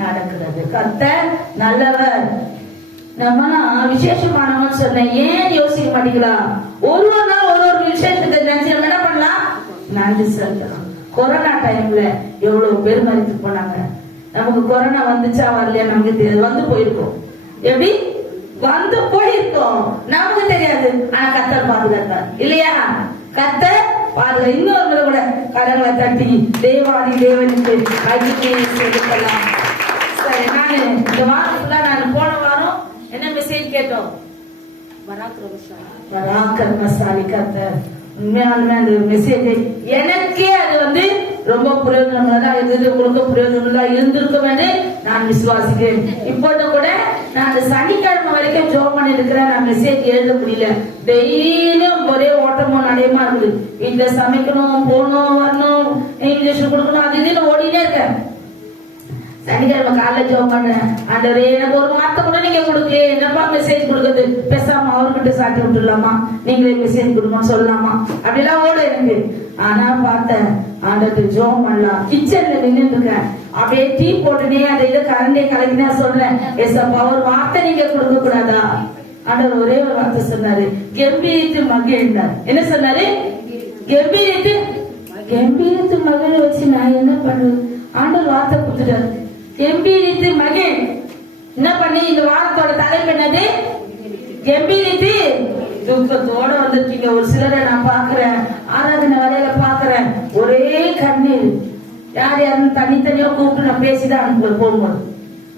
நடக்கிறது. கர்த்தர் நல்லவர். நம்ம விசேஷமானவன் சொன்ன ஏன் யோசிக்க மாட்டீங்களா? ஒரு நாள் ஒரு விசேஷத்தை நினைச்சு என்ன பண்ணலாம்? நன்றி செலுத்தலாம். கொரோனா டைம்ல எவ்வளவு பேர் மறித்து போனாங்க. நமக்கு கொரோனா வந்துச்சா வரலையா நமக்கு தெரியாது. வந்து போயிருக்கோம். எப்படி வந்து போயிருக்கோம் நமக்கு தெரியாது. ஆனா கர்த்தர் பாதுகாத்தார் இல்லையா? கர்த்தர் பாருங்க. இன்னொரு கூட கரங்களை தட்டி தேவாதி தேவனுக்கு அகிமையை செலுத்தலாம். சரி, நானு இந்த வாரத்துல நான் போன வாரம் என்ன மெசேஜ் கேட்டோம்? பராக்கிரமசாலி கர்த்தர். உண்மையாலுமே அந்த மெசேஜ் எனக்கே அது வந்து ரொம்ப பிரயோஜனமா இருந்தது. உங்களுக்கு பிரயோஜனமா இருந்திருக்கும் என்று நான் விசுவாசிக்கிறேன். இப்போது கூட நான் சனிக்கிழமை வரைக்கும் ஜோம் பண்ணி இருக்கிறேன். நான் மெசேஜ் எழுத முடியல. டெய்லியும் ஒரே ஓட்டமும் நடையமா இருக்குது. வீட்டுல சமைக்கணும், போகணும், வரணும், இன்ஜெக்ஷன் கொடுக்கணும், அது இதுன்னு ஓடினே இருக்கேன். சனிக்கிழமை காலைல ஜோம் பண்ணேன். ஆண்டவரே எனக்கு ஒரு வார்த்தை கூட நீங்க கொடுக்கல, என்னப்பா மெசேஜ் கொடுக்குறது? பேசாம அவர்கிட்ட சாட்டி விட்டுலாமா, நீங்களே மெசேஜ் கொடுக்கணும் சொல்லலாமா, அப்படிலாம் ஓட எனக்கு. ஆனா பார்த்தேன் ஆண்டவர் ஜோம் பண்ணலாம். கிச்சன்ல நின்று இருக்கேன். அப்படியே டீ போட்டுனே அதை இதை கரண்டே கலக்கினா சொல்றேன், ஏசப்பா ஒரு வார்த்தை நீங்க கொடுக்க கூடாதா? ஆண்டவர் ஒரே ஒரு வார்த்தை சொன்னாரு, கம்பீரித்து மகிழ்ந்தார். என்ன சொன்னாரு? கம்பீரித்து கம்பீரித்து மகிழ வச்சு நான் என்ன பண்ணுவேன்? ஆண்டவர் வார்த்தை கொடுத்துட்டாரு, கம்பீரித்து மகிழ். என்ன பண்ணி இந்த வாரத்தோட தலைப்பு என்னது? கம்பீரித்து. துக்கத்தோட வந்துட்டீங்க. ஒரு சிலரை நான் பாக்குறேன், ஆராதனை வரையில பாக்குறேன், ஒரே கண்ணீர். யார் யாருன்னு தனித்தனியா கூப்பிட்டு நான் பேசிதான் அனுப்புவேன். போகும்போது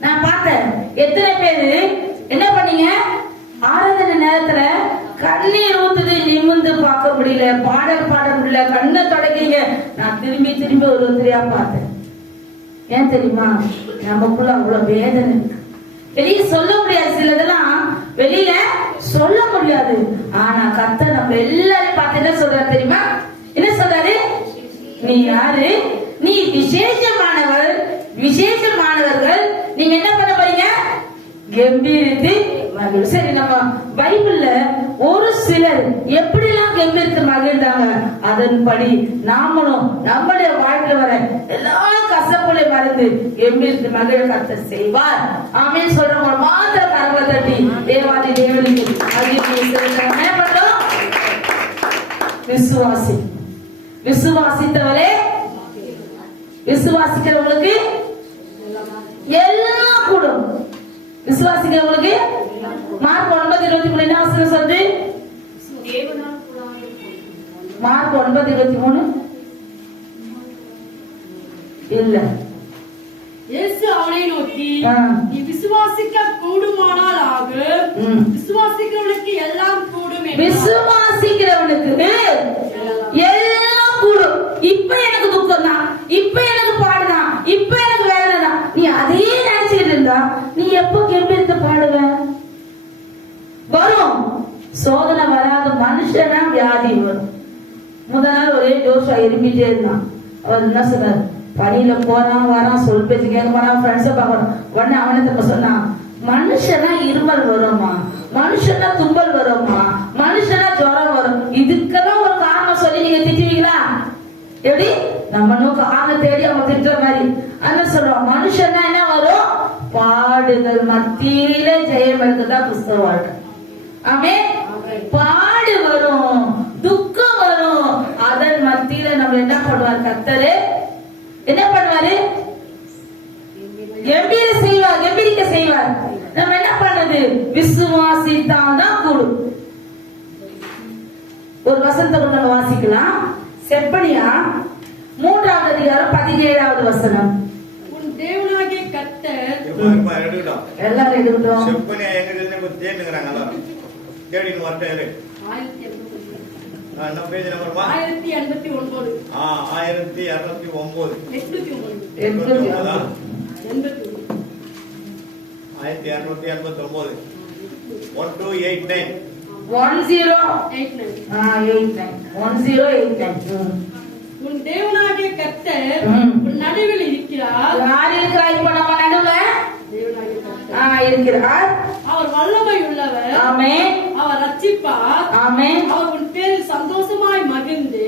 நான் பார்த்தேன் எத்தனை பேரு என்ன பண்ணீங்க, ஆராதனை நேரத்துல கண்ணீர் ஊத்துது, நிமிந்து பார்க்க முடியல, பாட முடியல, கண்ணை தொடக்கீங்க. நான் திரும்பி திரும்பி ஒருத்தரையா பார்த்தேன். ஏன் தெரியுமா? நமக்குள்ள அவ்வளவு வேதனை இருக்கு. வெளியே சொல்ல முடியாது. சிலதெல்லாம் வெளியில சொல்ல முடியாது. ஆனா கர்த்தர் நம்ம எல்லாரையும் பார்த்து என்ன சொல்றாரு தெரியுமா? என்ன சொல்றாரு? நீ யாரு? நீ விசேஷமானவர், விசேஷமானவர்கள். நீங்க என்ன பண்ண போறீங்க? கம்பீரித்து மகிழ். சரி, நம்ம பைபிள்ல ஒரு சிலர் எப்படிலாம் கம்பீரித்து மகிழ்ந்தாங்க, அதன்படி நாமளும் நம்முடைய வாழ்க்கை வர எல்லா கசப்புகளை மறந்து கம்பீரித்து மகிழ கர்த்தர் செய்வார். ஆமென் சொல்றவங்க மாத்திர கரங்களை தட்டி தேவாதி தேவனுக்கு என்ன பண்றோம்? விசுவாசி. விசுவாசித்தவரே, விசுவாசிக்கிறவங்களுக்கு எல்லாம் கூடும். விசுவாசிக்கிறவங்களுக்கு மார்க் 9:23 என்ன வசனம் சொல்லுது? மார்க் 9:23 இல்ல. இயேசு அவனை நோக்கி, நீ விசுவாசிக்க கூடுமானால் ஆகு, விசுவாசிக்கிறவனுக்கு எல்லாம் கூடும். விசுவாசிக்கிறவனுக்கு எல்லாம் கூடும். இப்ப எனக்கு துக்கம் தான், இப்ப எனக்கு பாடுதான், இப்ப எனக்கு வேதனை தான். நீ அதையே நினைச்சிட்டு இருந்தா நீ எப்போ கம்பீரித்து பாடுவ? வரும் சோதனை வராத மனுஷனா வியாதி வரும். முதல் நாள் ஒரே ஜோஷா இருமிட்டே இருந்தான். அவர் என்ன சொன்னார்? பணியில போறான் வரான், சொல் பேச்சு கேட்க போறான், ஃப்ரெண்ட்ஸை பார்க்கணும். உடனே அவனை திரும்ப சொன்னான், மனுஷனா இருமல் வருமா, மனுஷனா தும்பல் வருமா, மனுஷனா ஜுரம் வரும். இதுக்கெல்லாம் ஒரு காரணம் சொல்லி நீங்க திட்டுவீங்களா? எப்படி நம்ம காரணம் தேடி அவங்க திட்டுற மாதிரி என்ன சொல்றோம்? மனுஷனா என்ன வரும்? பாடுகள் மத்தியில ஜெயம் எடுத்துதான் கிறிஸ்தவ வாழ்க்கை. ஆமே, பாடு வரும், துக்கம் வரும், அதன் மத்தியில நம்ம என்ன பண்ணுவார்? கர்த்தரே என்ன பண்ணுவாரு? கம்பீர செய்வார், கம்பீரிக்க செய்வார். நம்ம என்ன பண்றது? விசுவாசித்தான் கூடும். ஒரு வசனத்தை நம்ம வாசிக்கலாம். செப்பனியா 3ஆம் அதிகாரம் 17வது வசனம். உன் தேவனாகிய கர்த்தர் எல்லாரும் எடுக்கட்டும். செப்பனியா எங்க தேடுங்கறாங்க எல்லாரும். தேடின்னு வரட்டே. 1089. என்ன பேஜ் நம்பர்மா? 1089. 1209. 809. 1289. 1289. 1089. உன் தேவனாகிய கர்த்தர் உன் நடுவில் இருக்கிறார். யார் இருக்கிறார்? இப்ப நம்ம நடுவுல தேவனாகிய கர்த்தர் இருக்கிறார். அவர் வல்லமை உள்ளவர். ஆமென். அவர் ரட்சிப்பார். ஆமென். அவர் உன் பேரில் சந்தோஷமாய் மகிழ்ந்து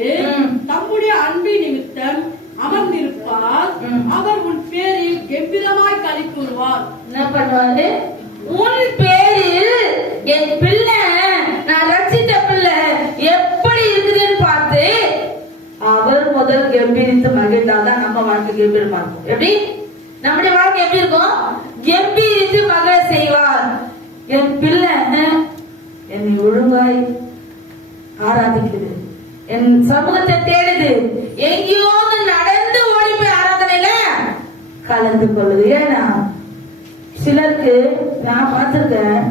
தம்முடைய அன்பின் நிமித்தம் அமர்ந்திருப்பார். அவர் உன் பேரில் சொல்லுவார். என்ன பண்ணுவாரு? உன் பேரில் என் பிள்ளை, நான் ரட்சித்த பிள்ளை எப்படி இருக்குதுன்னு பார்த்து அவர் முதல் கம்பீரித்து மகிழ்ந்தாதான் நம்ம வாழ்க்கை கம்பீரமா இருக்கும். எப்படி நம்முடைய வாழ்க்கை எப்படி இருக்கும்? கம்பீரித்து மகிழ செய்வார். என் பிள்ளை என்னை ஒழுங்காய் ஆராதிக்குது, என் சமூகத்தை தேடுது, எங்கேயோ நடந்து ஓடி போய் ஆராதனையில கலந்து கொள்ளுது. ஏன்னா சிலருக்கு நான் பார்த்திருக்கேன்,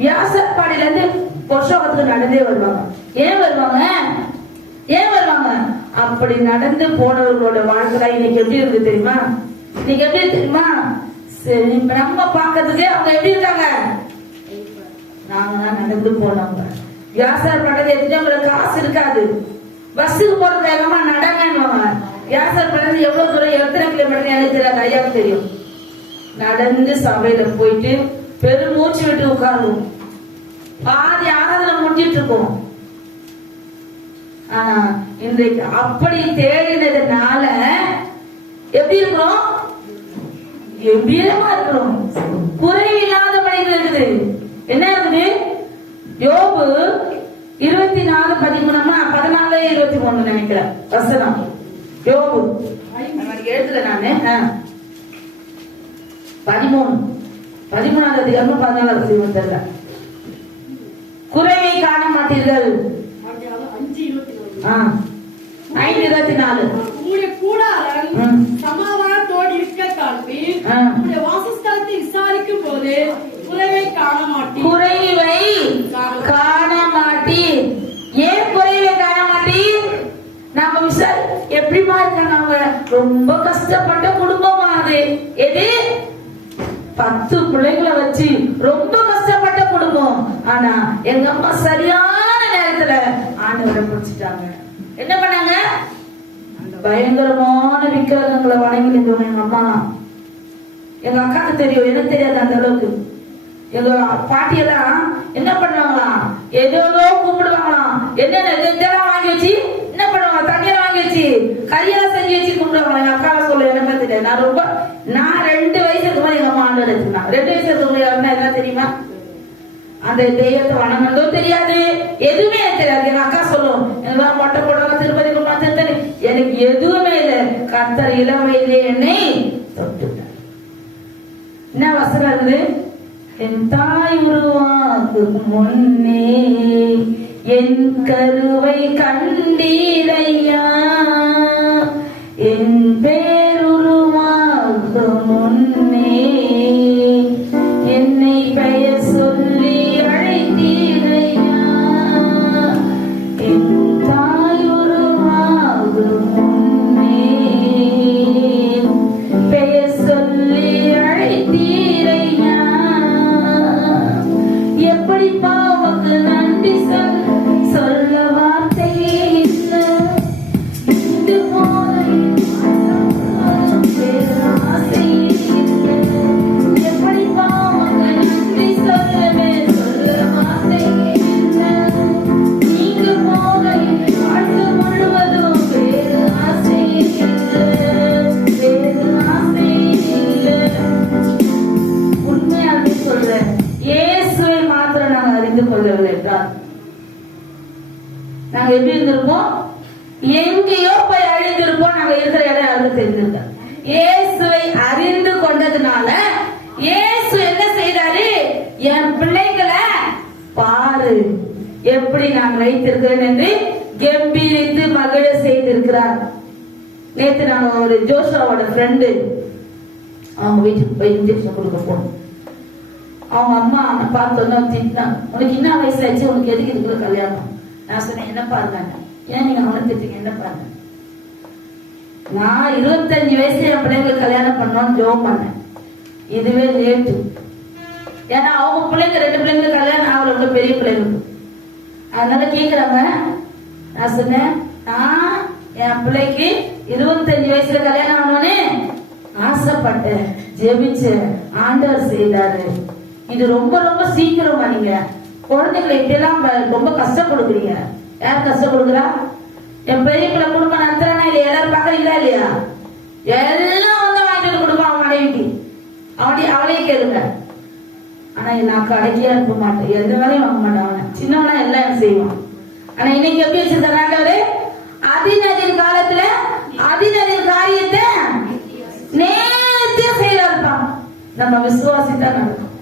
வியாசப்பாடியில இருந்து பொருஷோகத்துக்கு நடந்தே வருவாங்க. ஏன் வருவாங்க? அப்படி நடந்து போனவர்களோட வாழ்க்கை இன்னைக்கு எப்படி இருக்கு தெரியுமா? இன்னைக்கு எப்படி தெரியுமா? சரி, நம்ம பார்க்கறதுக்கே அவங்க எப்படி இருக்காங்க? நாங்க தான் நடந்து போனவங்க. வியாசர் படத்தை எத்தனைவங்களுக்கு காசு இருக்காது, பஸ்ஸுக்கு போறது வேகமா நடங்க. வியாசர் படத்தை எவ்வளவு தூரம், எத்தனை கிலோமீட்டர் எனக்கு தெரியாது, ஐயாவுக்கு தெரியும். நடந்து சபையில போயிட்டு பெருமூச்சு விட்டு உட்காருவோம். பாதி ஆராதனை முடிஞ்சிட்டு இருக்கோம். ஆனா இன்றைக்கு அப்படி தேடினதுனால எப்படி இருக்கிறோம்? கம்பீரமா இருக்கிறோம். குறைவில்லாத மனிதர்கள் இருக்குது. என்ன இருக்குது? யோபு 24:13-14-23 நினைக்கிறேன் வசனம். யோபு எழுதுல நானு 13 அதிகாரம் 14 தெரியல. குறைவை காண மாட்டீர்கள். 5:24 உங்களுடைய கூடாரம் சமாதானத்தோடு இருக்க காண்பி, உங்களுடைய வாசஸ்தலத்தை விசாரிக்கும் போது குறைவை காண மாட்டீர். குறைவை காண மாட்டீர். ஏன் குறைவை காண மாட்டீர்? நம்ம விசாரி எப்படிமா இருக்காங்க? ரொம்ப கஷ்டப்பட்ட குடும்பமா அது. எது? 10 பிள்ளைங்களை வச்சு ரொம்ப கஷ்டப்பட்ட குடும்பம். ஆனா எங்க அம்மா சரியான நேரத்துல ஆண்டவரை பிடிச்சிட்டாங்க. என்ன பண்ணாங்க? பயங்கரமான விக்கிரகங்களை வணங்கி நின்றவங்க எங்க அம்மா. எங்க அக்காக்கு தெரியும், எனக்கு தெரியாது அந்த அளவுக்கு. எங்க பாட்டியெல்லாம் என்ன பண்ணுவாங்களாம்? ஏதோ கும்பிடுவாங்களாம். என்னென்ன இதெல்லாம் வாங்கி வச்சு என்ன பண்ணுவாங்க? தண்ணியெல்லாம் வாங்கி வச்சு கரியெல்லாம் செஞ்சு வச்சு கும்பிடுவாங்க. எங்க அக்காவை சொல்ல எனக்கு தெரியாது. நான் 2 வயசு இருக்கும்போது எங்க அம்மா ஆண்டு வச்சிருந்தாங்க. 2 வயசு இருக்கும்போது என்ன தெரியுமா? அந்த தெய்வத்தை வணங்கணும் தெரியாது, எதுவுமே எனக்கு தெரியாது. எங்க அக்கா சொல்லும், எனக்கு மொட்டை போடுவாங்க, திருப்பதி திருத்தணி, எனக்கு எதுவுமே இல்லை. கர்த்தர் இளம் வயதிலே என்னை தொட்டுட்டார். என்ன வசனம் இருக்குது? என் தாய் உருவாக்கும் முன்னே என் கருவை கண்டீரையா, என் பேருருவாக்கும் முன்னே என்னை பெயர் சொல்லி அழைத்தீரையா, என் தாய் உருவாகும் முன்னே பெயர் சொல்லி அழைத்தீரையா. எப்படிப்பா உமக்கு நன்றி சொல்ல வார்த்தையே இல்லை. இது போல ஆசையே இல்லை. எப்படிப்பா உமக்கு நன்றி சொல்லவே சொல்ல வார்த்தையே இல்லை. நீங்க போல வாழ்க்கை முழுவதும் வேறு ஆசையே இல்லை, வேறு ஆசையே இல்லை. உண்மையாக சொல்றேன், இயேசுவை மாத்திரம் நாங்கள் அறிந்து கொள்ளவில்லை என்றால் நாங்க எப்படி இருந்திருப்போம்? எங்கேயோ போய் அழிந்திருப்போம். நாங்க இருக்கிற இடம் யாருக்கு தெரிஞ்சிருக்கோம். இயேசுவை அறிந்து கொண்டதுனால இயேசு என்ன செய்தாரு? என் பிள்ளைகளை பாரு எப்படி நான் வைத்திருக்கிறேன் என்று கம்பீரித்து மகிழ செய்திருக்கிறார். நேற்று நாங்க ஒரு ஜோஷாவோட ஃப்ரெண்டு அவங்க வீட்டுக்கு போய் இன்ஜெக்ஷன் கொடுக்க போனோம். அவங்க அம்மா பார்த்தோன்னா திட்டினாங்க, உனக்கு என்ன வயசாச்சு, உனக்கு எதுக்கு இதுக்குள்ள கல்யாணம்? நான் சொன்னேன், என்ன பாருங்க, ஏன் நீங்க அவனை திட்டீங்க? என்ன பாருங்க, நான் 25 வயசுல என் பிள்ளைங்களுக்கு கல்யாணம் பண்ணோம்னு ஜோம் பண்ணேன். இதுவே லேட்டு. ஏன்னா அவங்க பிள்ளைங்க 2 பிள்ளைங்களுக்கு கல்யாணம் ஆகல, பெரிய பிள்ளைங்களுக்கு. அதனால கேக்குறாங்க. நான் சொன்னேன், நான் என் பிள்ளைக்கு 25 வயசுல கல்யாணம் ஆகணும்னு ஆசைப்பட்டேன், ஜெபிச்சேன், ஆண்டவர் செய்தாரு. இது ரொம்ப ரொம்ப சீக்கிரமா நீங்க குழந்தைகளை இப்படியெல்லாம் ரொம்ப கஷ்டம் கொடுக்குறீங்க. யார் கஷ்டம் கொடுக்குறா? என் பெரிய பிள்ளை குடும்பம் நடத்துறானா இல்லையா? எல்லாரும் பாக்குறீங்களா இல்லையா? எல்லாம் வந்து வாங்கிட்டு கொடுப்பான் அவன் மனைவிக்கு. அவனே கேளுங்க. ஆனா நான் கடைக்கே அனுப்ப மாட்டேன், எந்த வேலையும் வாங்க மாட்டேன். அவனை சின்னவனா எல்லாம் செய்வான். ஆனா இன்னைக்கு எப்படி வச்சிருக்காரு? அதிநதின் காலத்துல அதிநதின் காரியத்தை நேர்த்தியா செய்யறாருப்பான். நம்ம விசுவாசித்தா நடக்கும்.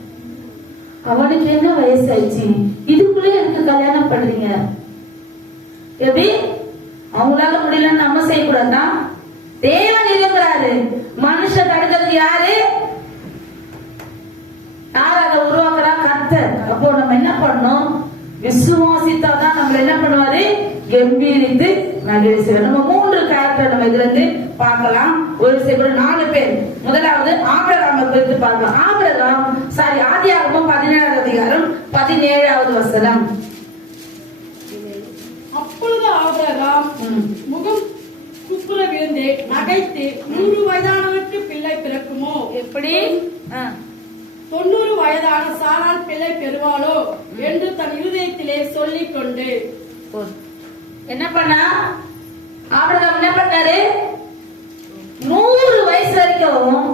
அவனுக்கு என்ன வயசாயிடுச்சு, இதுக்குள்ளே எனக்கு கல்யாணம் பண்றீங்க எப்படி? அவங்களால முடியலன்னு நம்ம செய்யக்கூடாதான். தேவன் இருக்கிறாரு, மனுஷன் தடுக்கிறது யாரு? யார் அதை உருவாக்குறா? கர்த்தர். அப்போ நம்ம என்ன பண்ணணும்? விசுவாசித்தாதான் நம்மள என்ன பண்ணுவாரு? கம்பீரித்து மகிழ்ச்சியார். நம்ம 3 கேரக்டர் நம்ம இதுல இருந்து பார்க்கலாம். ஒரு 4 பேர். முதலாவது ஆபிரகாமை குறித்து பார்க்கலாம். ஆதியாகமம் 17வது அதிகாரம் 17வது வசனம். அப்பொழுது ஆபிரகாம் முகம் குப்புற விழுந்து நகைத்து 100 வயதானவருக்கு பிள்ளை பிறக்குமோ, எப்படி 90 வயதான சாராள் பிள்ளை பெறுவாளோ என்று தன் இருதயத்திலே சொல்லிக் கொண்டு என்ன பண்ணா? ஆபிரகாம் என்ன பண்ணாரு? 100 வயசு வரைக்கும்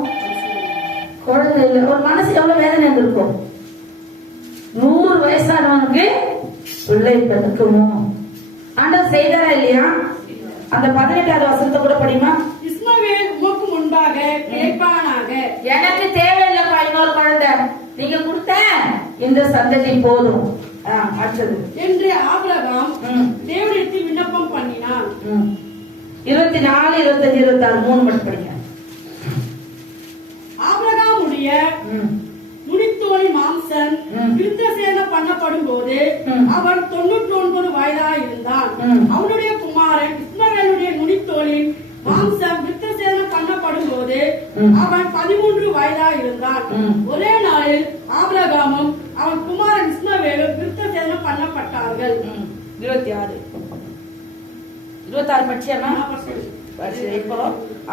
குழந்தை இல்லை. ஒரு மனசு எவ்வளவு வேதனை இருக்கும். 100 வயசானவனுக்கு பிள்ளை பிறக்குமோ? ஆண்டவர் செய்தாரா இல்லையா? அந்த 18வது வசனத்தை கூட படிமா. இஸ்மவேல் உமக்கு முன்பாக கிடைப்பானாக. எனக்கு தேவையில்லைப்பா இன்னொரு குழந்தை, நீங்க கொடுத்த இந்த சந்ததி போதும். அடுத்தது என்று ஆபிரகாம் தேவனிடத்தில் விண்ணப்பம் பண்ணினான். 24, 25, 26 3 மட்டும் படிங்க. ஆபிரகாமுடைய நுனித்தோலின் மாம்சம் விருத்தசேதன பண்ணப்படும் போது அவன் 99 வயதாய் இருந்தான். அவனுடைய குமாரன் இஸ்மவேலுடைய நுனித்தோலின் மாம்சம் விருத்தசேதனம் பண்ணப்படும் போது அவன் 13 வயதாய் இருந்தான். ஒரே நாளில் ஆபிரகாமும் அவன் குமாரன் இஸ்மவேலும் விருத்தசேதனம் பண்ணப்பட்டார்கள். 26 படிச்சியாமா? இப்போ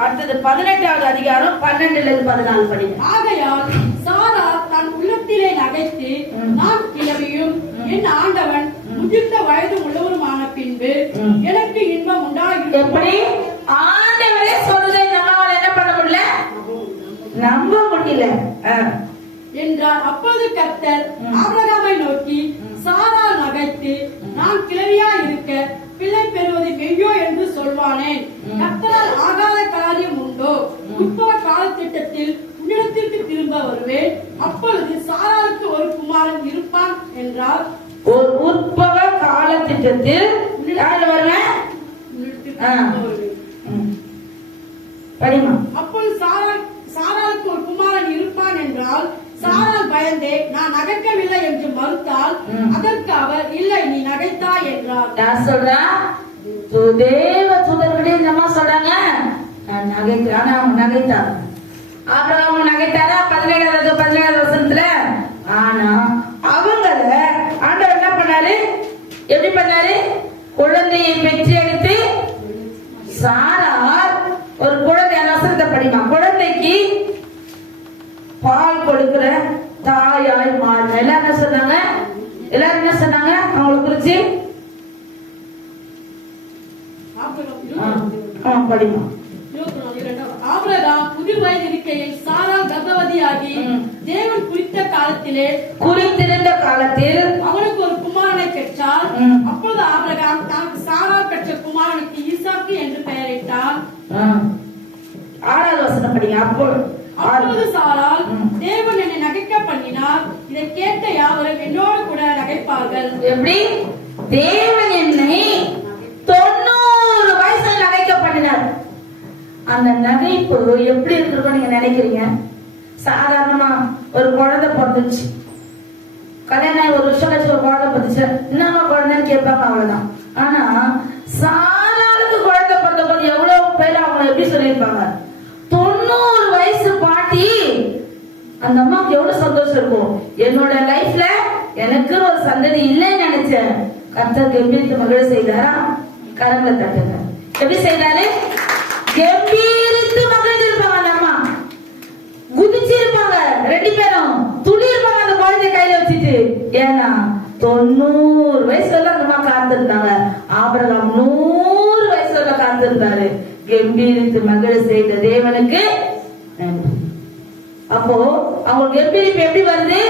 அடுத்தது 18வது அதிகாரம் 12-14 படிங்க. ஆகையால் சாரா தன் உள்ளத்திலே நகைத்து, நான் கிழவியும் என் ஆண்டவன் முதிர்ந்த வயது உள்ளவருமான பின்பு எனக்கு இன்பம் உண்டாகிறது. எப்படி? ஆண்டவரே சொல்றதை நம்மால என்ன பண்ண முடியல, நம்ப முடியல என்றார். அப்போது கர்த்தர் ஆபிரகாமை நோக்கி, சாரா நகைத்து நான் கிழவியா இருக்க பிள்ளை பெறுவது மெய்யோ என்று சொல்வானேன். கர்த்தரால் ஆகாத காரியம் உண்டோ? உற்பவ காலத்திட்டத்தில் உன்னிடத்திற்கு திரும்ப வருவேன், அப்பொழுது சாராளுக்கு ஒரு குமாரன் இருப்பான் என்றார். ஒரு உற்பவ காலத்திட்டத்தில் வருவேன். அப்பொழுது சாராளுக்கு ஒரு குமாரன் இருப்பான் என்றால் சாராள் பயந்தே நான் நகைக்கவில்லை என்று மறுத்தால், அதற்கு அவர் இல்லை நீ நகைத்தாய் என்றார். யார் சொல்றா? தேவ தூதர்களே என்னமா சொல்றாங்க? ஆனா அவங்க நகைத்தார். ஆபிரகாம் நகைத்தாரா? 17வது வசனத்துல. ஆனா அவங்கள ஆண்டவர் என்ன பண்ணாரு? எப்படி பண்ணாரு? குழந்தையை பெற்று எடுத்து சாரார் ஒரு குழந்தை வசனத்தை படிமா, குழந்தைக்கு பால் கொடுக்கிற தாயாய் மாறின. எல்லாரும் என்ன சொன்னாங்க? எல்லாரும் என்ன சொன்னாங்க அவங்களை குறிச்சு? படிமா. ஆபிரகாம் புதிர் வயது இருக்கையில் சாரா கர்ப்பவதியாகி தேவன் குறித்திருந்த காலத்தில் அவனுக்கு ஒரு குமாரனை பெற்றார். அப்பொழுது ஆபிரகாம் தனக்கு சாரா பெற்ற குமாரனுக்கு ஈசாக்கு என்று பெயரிட்டார். 6வது வசனம் படிங்க. அப்பொழுது சாராள், தேவன் என்னை நகைக்க பண்ணினார், இதை கேட்ட யாவரும் என்னோடு கூட நகைப்பார்கள். எப்படி? தேவன் என்னை 90 வயசுல நகைக்க பண்ணினார். அந்த நகைப்பு எப்படி இருக்கு நீங்க நினைக்கிறீங்க? சாதாரணமா ஒரு குழந்தை பிறந்துச்சு, கல்யாணம் 1 வருஷம் கழிச்சு ஒரு குழந்தை பிறந்துச்சு, என்னமா குழந்தைன்னு கேட்பாங்க, அவ்வளவுதான். ஆனா சாராளுக்கு குழந்தை பிறந்த போது எவ்வளவு பேர் அவங்க எப்படி சொல்லியிருப்பாங்க? 90 வயசு பாட்டி. அந்த அம்மாவுக்கு எவ்வளவு சந்தோஷம் இருக்கும். என்னோட லைஃப்ல எனக்கு ஒரு சந்ததி இல்லைன்னு நினைச்சேன், கர்த்தர் கம்பீரித்து மகிழ செய்தாரா? கரங்களை தட்டுங்க. எப்படி செய்தாரு? கம்பீரித்து மகிழ்ந்திருப்பாங்க. அந்த அம்மா குதிச்சிருப்பாங்க, 2 பேரும் துளி இருப்பாங்க அந்த குழந்தை கையில வச்சுட்டு. ஏன்னா 90 வயசுல அந்த அம்மா காத்திருந்தாங்க. ஆபிரகாம் 100 வயசுல காத்திருந்தாரு. கம்பீரித்து மகிழ செய்த தேவனுக்கு நன்றி. அப்போ அவங்களுக்கு எம்பிரிப்பு எப்படி வருது?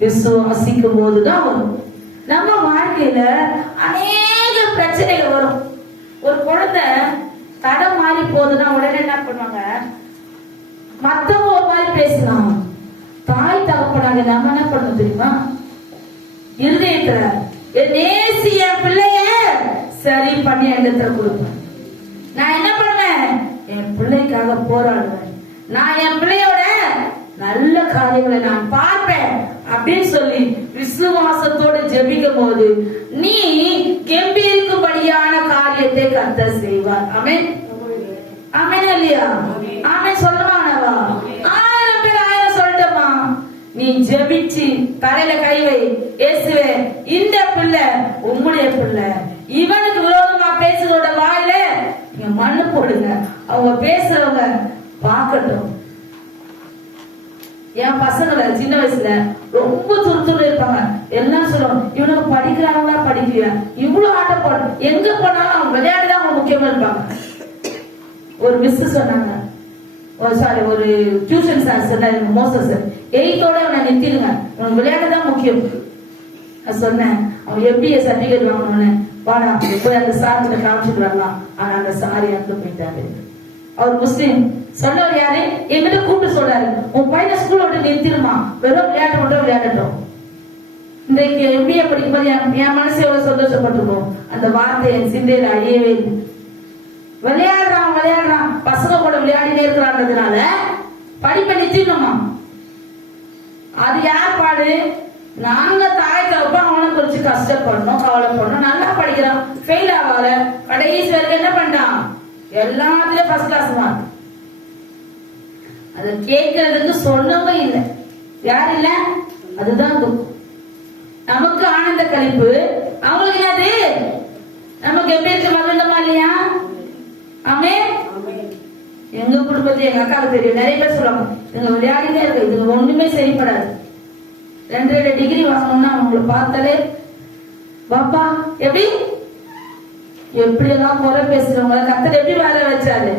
விசுவாசிக்கும் போதுதான் வரும். நம்ம வாழ்க்கையில அநேக பிரச்சனைகள் வரும். ஒரு குழந்தை தடம் மாறி போகுதுன்னா உடனே என்ன பண்ணுவாங்க? மத்தவங்க ஒரு மாதிரி பேசலாம். தாய் தகப்பனாங்க நம்ம என்ன பண்ணணும் தெரியுமா? இருதயத்துல நேசிய பிள்ளைய சரி பண்ணி இடத்துல கொடுப்பேன். நான் என்ன பண்ணுவேன்? என் பிள்ளைக்காக போராடுவேன். நான் என் பிள்ளையோட நல்ல காரியங்களை நான் பார்ப்பேன் அப்படின்னு சொல்லி விசுவாசத்தோடு ஜெபிக்கும் போது நீ கெம்பீரிக்கும்படியான காரியத்தை கர்த்தர் செய்வார். ஆமென். ஆமென் இல்லையா? ஆமென் சொல்லுவானவா? 1000 பேர் 1000 சொல்லட்டுமா? நீ ஜெபிச்சு தலையில கை வை. இயேசுவே, இந்த பிள்ளை உம்முடைய பிள்ளை, இவனுக்கு விரோதமா பேசுறோட வாயில நீங்க மண்ணு போடுங்க. அவங்க பேசுறவங்க பார்க்கட்டும். என் பசங்களை சின்ன வயசுல ரொம்ப துருத்துரு இருப்பாங்க. எல்லாம் சொல்லுவாங்க, இவனுக்கு படிக்கிறாங்களா படிக்கலையா, இவ்வளவு ஆட்டம் போட, எங்க போனாலும் அவங்க விளையாடுதான் அவங்க முக்கியமா இருப்பாங்க. ஒரு மிஸ் சொன்னாங்க, சாரி ஒரு டியூஷன் சார் சொன்னாரு, மோசஸ் 8th அவனை நிறுத்திடுங்க, உனக்கு விளையாடுதான் முக்கியம். நான் சொன்னேன், அவன் எப்படி சர்டிபிகேட் வாங்கணும்னு, வாடா போய் அந்த சார் கிட்ட காமிச்சிட்டு வரலாம். ஆனா அந்த சார் இறந்து போயிட்டாரு. அவர் முஸ்லீம். சொன்னவர் யாரு? எங்கிட்ட கூப்பிட்டு சொல்றாரு, உன் பையனை ஸ்கூல்ல விட்டு நிறுத்திடுமா, வெறும் விளையாட்டு மட்டும் விளையாடட்டும். இன்றைக்கு எம்பிஏ படிக்கும்போது என் மனசு எவ்வளவு சந்தோஷப்பட்டிருக்கும். அந்த வார்த்தை என் சிந்தையில அழியவே இல்லை. விளையாடுறான் விளையாடுறான், பசங்க கூட விளையாடினே இருக்கிறான்றதுனால படிப்பை நிறுத்திடணுமா? அது யார் பாடு? நாங்க தாய் தகப்ப அவனை குறிச்சு கஷ்டப்படணும், கவலைப்படணும். நல்லா படிக்கிறான், ஃபெயில் ஆகாத, கடைசி வரைக்கும் என்ன பண்ணிட்டான்? எல்லாத்துலயும் ஃபர்ஸ்ட் கிளாஸ் மார்க். அதை கேட்கறதுக்கு சொன்னவங்க இல்லை. யார் இல்ல? அதுதான் துக்கம். நமக்கு ஆனந்த கழிப்பு, அவங்களுக்கு என்னது? நமக்கு எப்படி இருக்கு? மகிழ்ந்தமா இல்லையா? ஆமே. எங்க குடும்பத்துல எங்க அக்காவுக்கு தெரியும், நிறைய பேர் சொல்லுவாங்க, இதுங்க விளையாடினே இருக்கு, இதுங்க ஒண்ணுமே சரிப்படாது. 2 டிகிரி வாங்கணும்னா அவங்களை பார்த்தாலே பாப்பா எப்படி எப்படி எல்லாம் குறை பேசுறவங்க கர்த்தர் எப்படி வேலை வச்சாரு?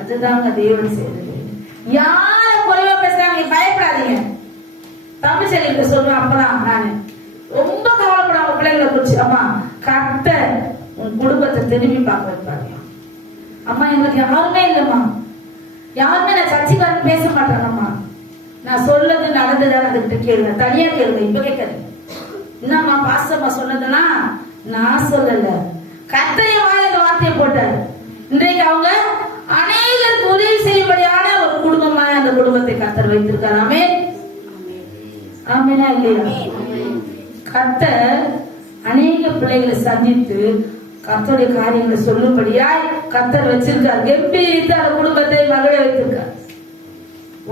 அதுதாங்க தேவன் செய்யறது. யார குறைவா பேசுறாங்க பயப்படாதீங்க. தமிழ் செல்லிட்டு சொல்றேன். அப்பதான் நானு ரொம்ப கவலைப்படாம பிள்ளைங்களை குறிச்சு, அம்மா கர்த்தர் உன் குடும்பத்தை திரும்பி பார்க்க வைப்பாங்க. அம்மா எங்களுக்கு யாருமே இல்லம்மா, யாருமே நான் சர்ச்சைக்காரன் பேச மாட்டாங்கம்மா, நான் சொல்லது நடந்ததான் அதுகிட்ட கேளுங்க, தனியா கேளுங்க, இப்ப கேட்கறேன். என்னம்மா பாசம்மா சொன்னதுன்னா நான் சொல்லல, கர்த்தர் வாயில இந்த வார்த்தையை போட்டாரு. இன்றைக்கு அவங்க அநேகருக்கு உதவி செய்யும்படியான ஒரு குடும்பமா அந்த குடும்பத்தை கர்த்தர் வைத்திருக்காரு. ஆமென். ஆமெனா இல்லையா? கர்த்தர் அநேக பிள்ளைகளை சந்தித்து கர்த்தருடைய காரியங்களை சொல்லும்படியாய் கர்த்தர் வச்சிருக்கார். கம்பீரித்து அந்த குடும்பத்தை மகிழ வைத்திருக்கார்.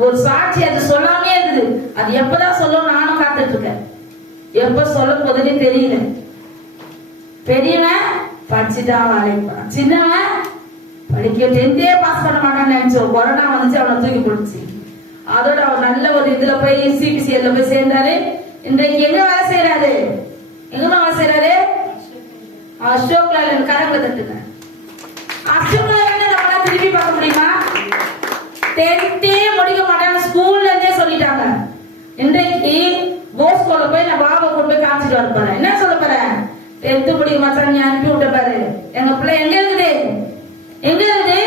ஒரு சாட்சி அது சொல்லாமே இருக்குது. அது எப்பதான் சொல்லணும் நானும் காத்துட்டு இருக்கேன். எப்ப சொல்ல போதுன்னு தெரியல. பெரியவன் படிச்சுட்டான் வேலைக்கு போறான், சின்னவன் படிக்க 10th பாஸ் பண்ண மாட்டான்னு நினைச்சோம். கொரோனா வந்துச்சு, அவனை தூக்கி போடுச்சு. அதோட அவர் நல்ல ஒரு இதுல போய் சிபிசிஎல்ல போய் சேர்ந்தாரு. இன்றைக்கு எங்க வேலை செய்யறாரு? எங்கதான் வேலை செய்யறாரு? அசோக் லேலன். கரங்களை தட்டுங்க. அசோக் லேலன் நம்மளால திருப்பி பார்க்க முடியுமா? 10th முடிக்க மாட்டாங்க, ஸ்கூல்ல இருந்தே சொல்லிட்டாங்க. இன்றைக்கு போஸ்கோல போய் நான் பாபா கொண்டு போய் காமிச்சிட்டு வர போறேன். என்ன சொல்ல போறேன்? 10th முடிக்க மாட்டாங்க, நீ அனுப்பி விட்ட பாரு. எங்க பிள்ளை எங்க இருக்குது? எங்க இருக்குது?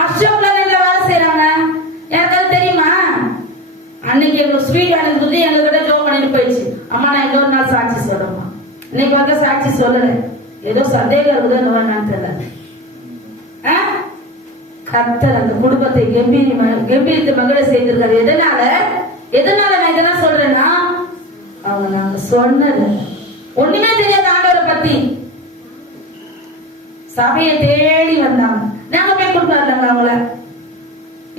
அசோக் லேலன்ல வேலை செய்யறாங்க. எனக்கு அது தெரியுமா? அன்னைக்கு எங்களுக்கு ஸ்வீட் அனுப்பி எங்க கிட்ட ஜோ பண்ணிட்டு போயிடுச்சு. அம்மா நான் இன்னொரு நாள் சாட்சி சொல்றேம்மா. இன்னைக்கு வந்து சாட்சி சொல்லல, ஏதோ சந்தேகம் இருக்குதுன்னு தெரியல. கர்த்தர் அந்த குடும்பத்தை கம்பீரித்து மகிழ செய்திருக்காரு. எதனால நான் இதெல்லாம் சொல்றேன்னா, அவங்க நாங்க சொன்னது ஒண்ணுமே தெரியாத ஆண்டவரை பத்தி சபையை தேடி வந்தாங்க. நாங்க போய் கொடுப்பாருங்க அவங்கள.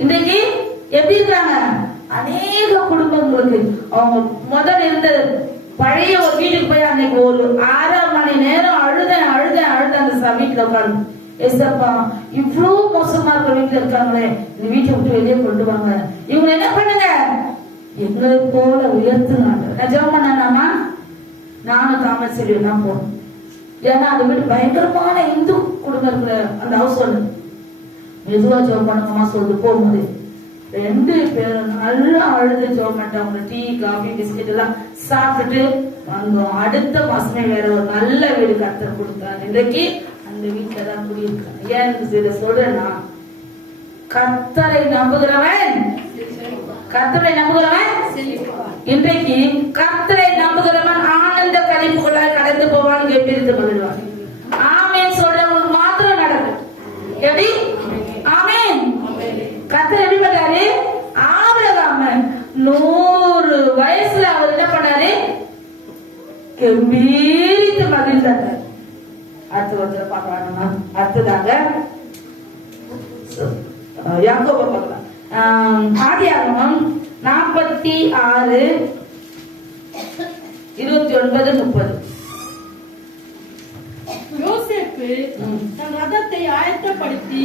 இன்றைக்கு எப்படி இருக்காங்க? அநேக குடும்பங்களுக்கு அவங்க முதல் இருந்த பழைய ஒரு வீட்டுக்கு போய் அன்னைக்கு ஒரு 6 மணி நேரம் அழுத அந்த வீட்டுல உட்காந்து, எஸ்ப்பா இவ்வளவு மோசமா இருக்கிற வீட்டுல இருக்காங்களே, இந்த வீட்டை விட்டு வெளியே கொண்டு வாங்க. இவங்க என்ன பண்ணுங்க? எங்களை போல உயர்த்துனாங்க. நான் ஜெபம் பண்ணாமா? நானும் தாமஸ் செல்வியெல்லாம் போனோம். ஏன்னா அந்த வீட்டு பயங்கரமான இந்து குடும்பம் இருக்கிற அந்த ஹவுஸ் ஓனர் மெதுவா ஜெபம் பண்ணுங்கம்மா சொல்லிட்டு போகும்போது 2 பேரும் நல்லா அழுது ஜோமேட்டோ டீ காபி பிஸ்கெட் எல்லாம் சாப்பிட்டுட்டு வந்தோம். அடுத்த மாசமே வேற ஒரு நல்ல வீடு கர்த்தர் கொடுத்தார். இன்றைக்கு அந்த வீட்டுல தான் குடியிருக்காங்க. ஏன் இதை சொல்றேன்னா, கர்த்தரை நம்புகிறவன் இன்றைக்கு கர்த்தரை நம்புகிறவன் ஆனந்த கழிப்புகளால் கடந்து போவான், கெம்பீரித்து மகிழ்வான். ஆமென் சொல்றவங்களுக்கு மாத்திரம் நடக்கும். எப்படி ஆமென்? கர்த்தர் எப்படி பண்ணாரு? ஆபிரகாம் 100 வயசுல அவர் என்ன பண்ணாரு? கெம்பீரித்து மகிழ்ந்தார். அடுத்த பார்க்கலாம். அடுத்ததாக யாக்கோபை பார்க்கலாம். ஆதியாகமம் 46 29 30. யோசேப்பு தன் ரதத்தை ஆயத்தப்படுத்தி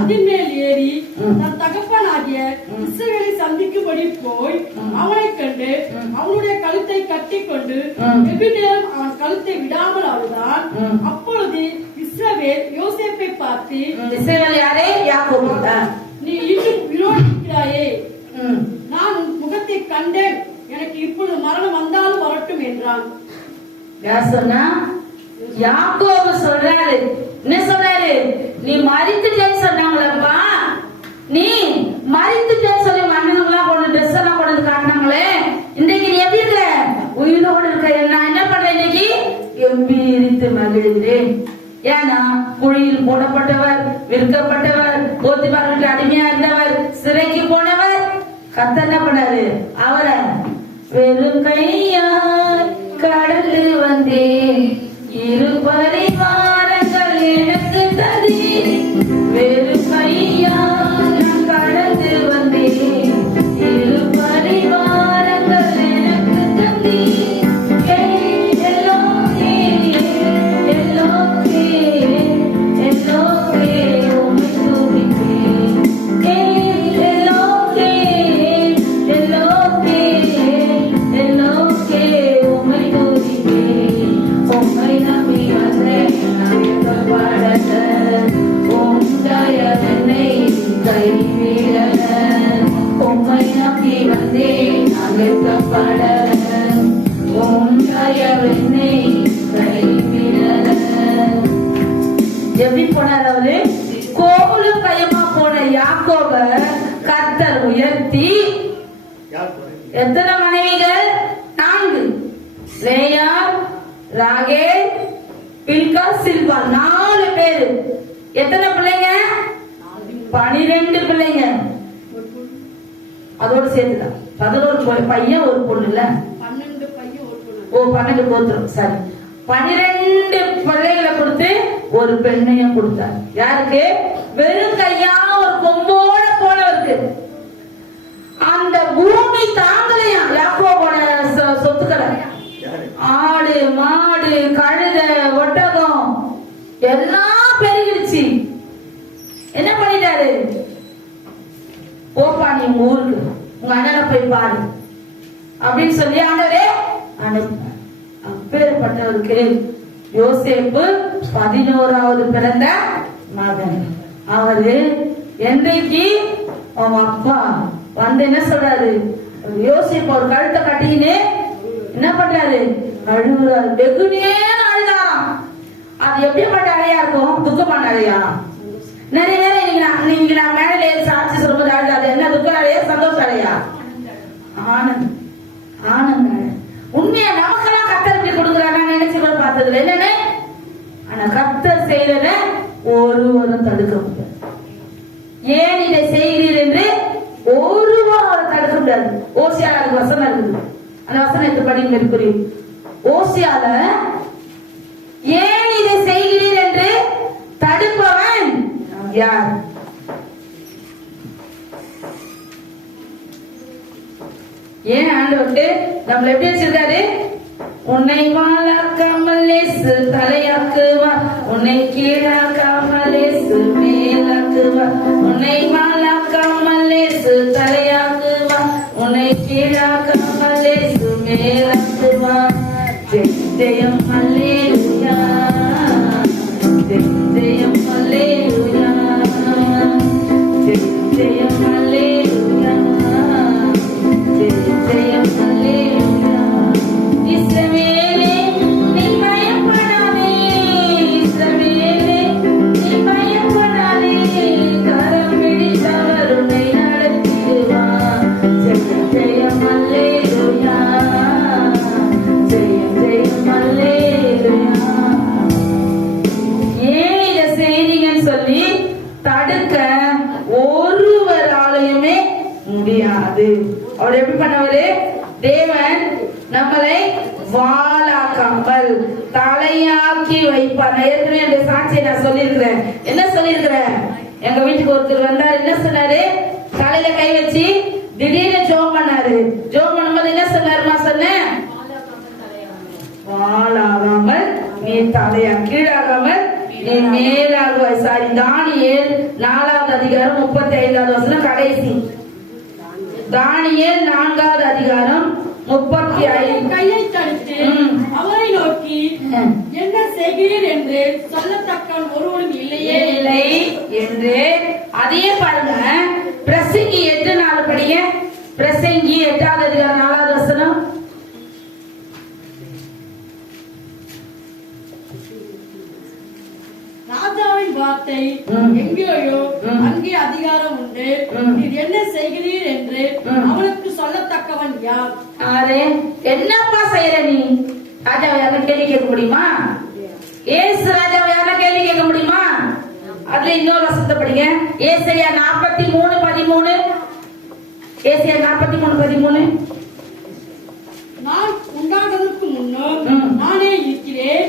அதன் மேல் ஏறி தன் தகப்பனாகிய இஸ்ரவேலை சந்திக்கும்படி போய் அவனை கண்டு அவனுடைய கழுத்தை கட்டி கொண்டு வெகு நேரம் அவன் கழுத்தை விடாமல் அழுதான். அப்பொழுது இஸ்ரவேல் யோசேப்பை பார்த்து, இஸ்ரவேல் யாரே? யாக்கோபு. நீ இன்னும் விரோதிக்கிறாயே, நான் உன் முகத்தை கண்டேன், எனக்கு இப்பொழுது மரணம் வந்தாலும் வரட்டும் என்றான். யார் சொன்னா? யாக்கோபு சொல்றாரு. என்ன சொல்றாரு? நீ மரித்துட்டேன்னு சொன்னாங்களப்பா, நீ மரித்துட்டேன்னு சொல்லி அண்ணனுங்களாம் கொண்டு ட்ரெஸ் எல்லாம் கொண்டு காட்டினாங்களே, இன்றைக்கு நீ எப்படி இருக்க? உயிரோடு இருக்க. நான் என்ன பண்றேன்? இன்னைக்கு கெம்பீரித்து மகிழ்கிறேன். ஏன்னா குழியில் போடப்பட்டவர், விற்கப்பட்டவர், போத்திபாருக்கு அடிமையா இருந்தவர், சிறைக்கு போனவர், கர்த்தர் என்ன பண்ணாரு? அவரை வெறும் கையால் கடலில் வந்தேன், 2 பரிவாரங்கள் எனக்கு தரி, வெறும் கையால் நான் கடந்து வந்தேன், 2 பரிவாரங்கள் எனக்கு தந்தி. எப்படி போனார் அவரு? கோவிலும் கையமா போன யாக்கோப கர்த்தர் உயர்த்தி, எத்தனை மனைவிகள்? 4. லேயா, ராகேல், பில்கா, சில்பா, 4 பேரு. எத்தனை பிள்ளைங்க? 12 பிள்ளைங்க. அதோட சேர்த்துதான் 11 பையன் ஒரு பொண்ணு இல்ல? 12 பையன் ஒரு பொண்ணு. ஓ 12 கோத்திரம். சரி, 12 பிள்ளைகளை கொடுத்து ஒரு பெண்ணையும் கொடுத்தார். யாருக்கு? வெறும் கையா ஒரு கொம்போட போனவருக்கு. அந்த பூமி தாங்கலையா யாக்கோபோட சொத்துக்களை. ஆடு, மாடு, கழுத, ஒட்டகம் எல்லாம் பெருகிடுச்சு. என்ன பண்ணிட்டாரு? போப்பா நீ உங்க ஊருக்கு, உங்க அண்ணனை போய் பாரு அப்படின்னு சொல்லி ஆண்டவரே அனுப்பினார். அப்பேற்பட்டவருக்கு யோசேப்பு 11வது பிறந்த மகன். அவரு என்றைக்கு அவங்க அப்பா வந்து என்ன சொல்றாரு? யோசேப்பு ஒரு கழுத்தை கட்டிக்கின்னு என்ன பண்றாரு? அழுகுறாரு. வெகு நேரம் அழுதாராம். அது எப்படிப்பட்ட அழையா இருக்கும்? துக்கமான அழையா? நிறைய நேரம் இன்னைக்கு நான் மேலே சாட்சி சொல்லும்போது அழுதாது. என்ன துக்க அழையா? சந்தோஷ அழையா? ஆனந்த் ஆனந்த் அழை. உண்மையா நமக்கெல்லாம் கர்த்தர் இப்படி கொடுக்குறாங்க நினைச்சு கூட பார்த்ததுல என்னன்னு. ஆனா கர்த்தர் செய்யறத ஒருவரும் தடுக்க முடியாது. ஏன் இதை செய்கிறீர் என்று ஒருவரும் அவரை தடுக்க முடியாது. ஓசியால அதுக்கு வசனம் இருக்குது. அந்த வசனம் எடுத்து படி மேற்கூறி. ஓசியால ஏன் இதை செய்கிறீர் என்று தடுப்பவன் யார்? ஏன் ஆண்டவர்கிட்ட நம்மள எப்படி வச்சிருக்காரு? உன்னை வாழாக்காமல் தலையாக்குவார், உன்னை கீழாக்காமல் மேலாக்குவார். உன்னை வாழாக்காமல் தலையாக்குவார், உன்னை கீழாக்காமல் மேலாக்குவார். ஜெயம் அல்லேலூயா, ஜெயம் அல்லேலூயா, ஜெயம் அல்லேலூயா. முடியாது. அவர் எப்படி பண்ணவரு? தேவன் நம்மளை வாளாக்காமல் தலையாக்கி வைப்பார். நான் ஏற்கனவே அந்த சாட்சியை நான் சொல்லியிருக்கிறேன். என்ன சொல்லியிருக்கிறேன்? எங்க வீட்டுக்கு ஒருத்தர் வந்தார். என்ன சொன்னாரு? தலையில கை வச்சு திடீர்னு ஜோம் பண்ணாரு. ஜோம் பண்ணும்போது என்ன சொன்னாருமா? சொன்னேன், வாளாகாமல் நீ தலையா, கீழாகாமல் நீ மேலாகுவாய். சாரி, தானியேல் 4வது அதிகாரம் 35வது வசனம் கடைசி. தானியேல் 4வது அதிகாரம் 35. கையை தடுத்து அவரை நோக்கி என்ன செய்கிறீர் என்று சொல்லத்தக்கவன் ஒருவனும் இல்லையே இல்லை என்று. அதையே பாருங்க, பிரசங்கி 8:4 படிங்க. பிரசங்கி 8வது அதிகாரம் 4வது வசனம். ராஜாவின் வார்த்தை எங்கேயோ அங்கே அதிகாரம் உண்டு. நீர் என்ன செய்கிறீர் என்று அவனுக்கு சொல்லத்தக்கவன் யார்? அரே, என்னப்பா செய்யற நீ? ராஜாவை யாரும் கேள்வி கேட்க முடியுமா? ஏசு ராஜாவை யாரும் கேள்வி கேட்க முடியுமா? அதுல இன்னொரு வசனத்தை படிங்க. ஏசாயா 43:13. ஏசாயா 43:13. நான் உண்டானதற்கு முன்னும் நானே இருக்கிறேன்.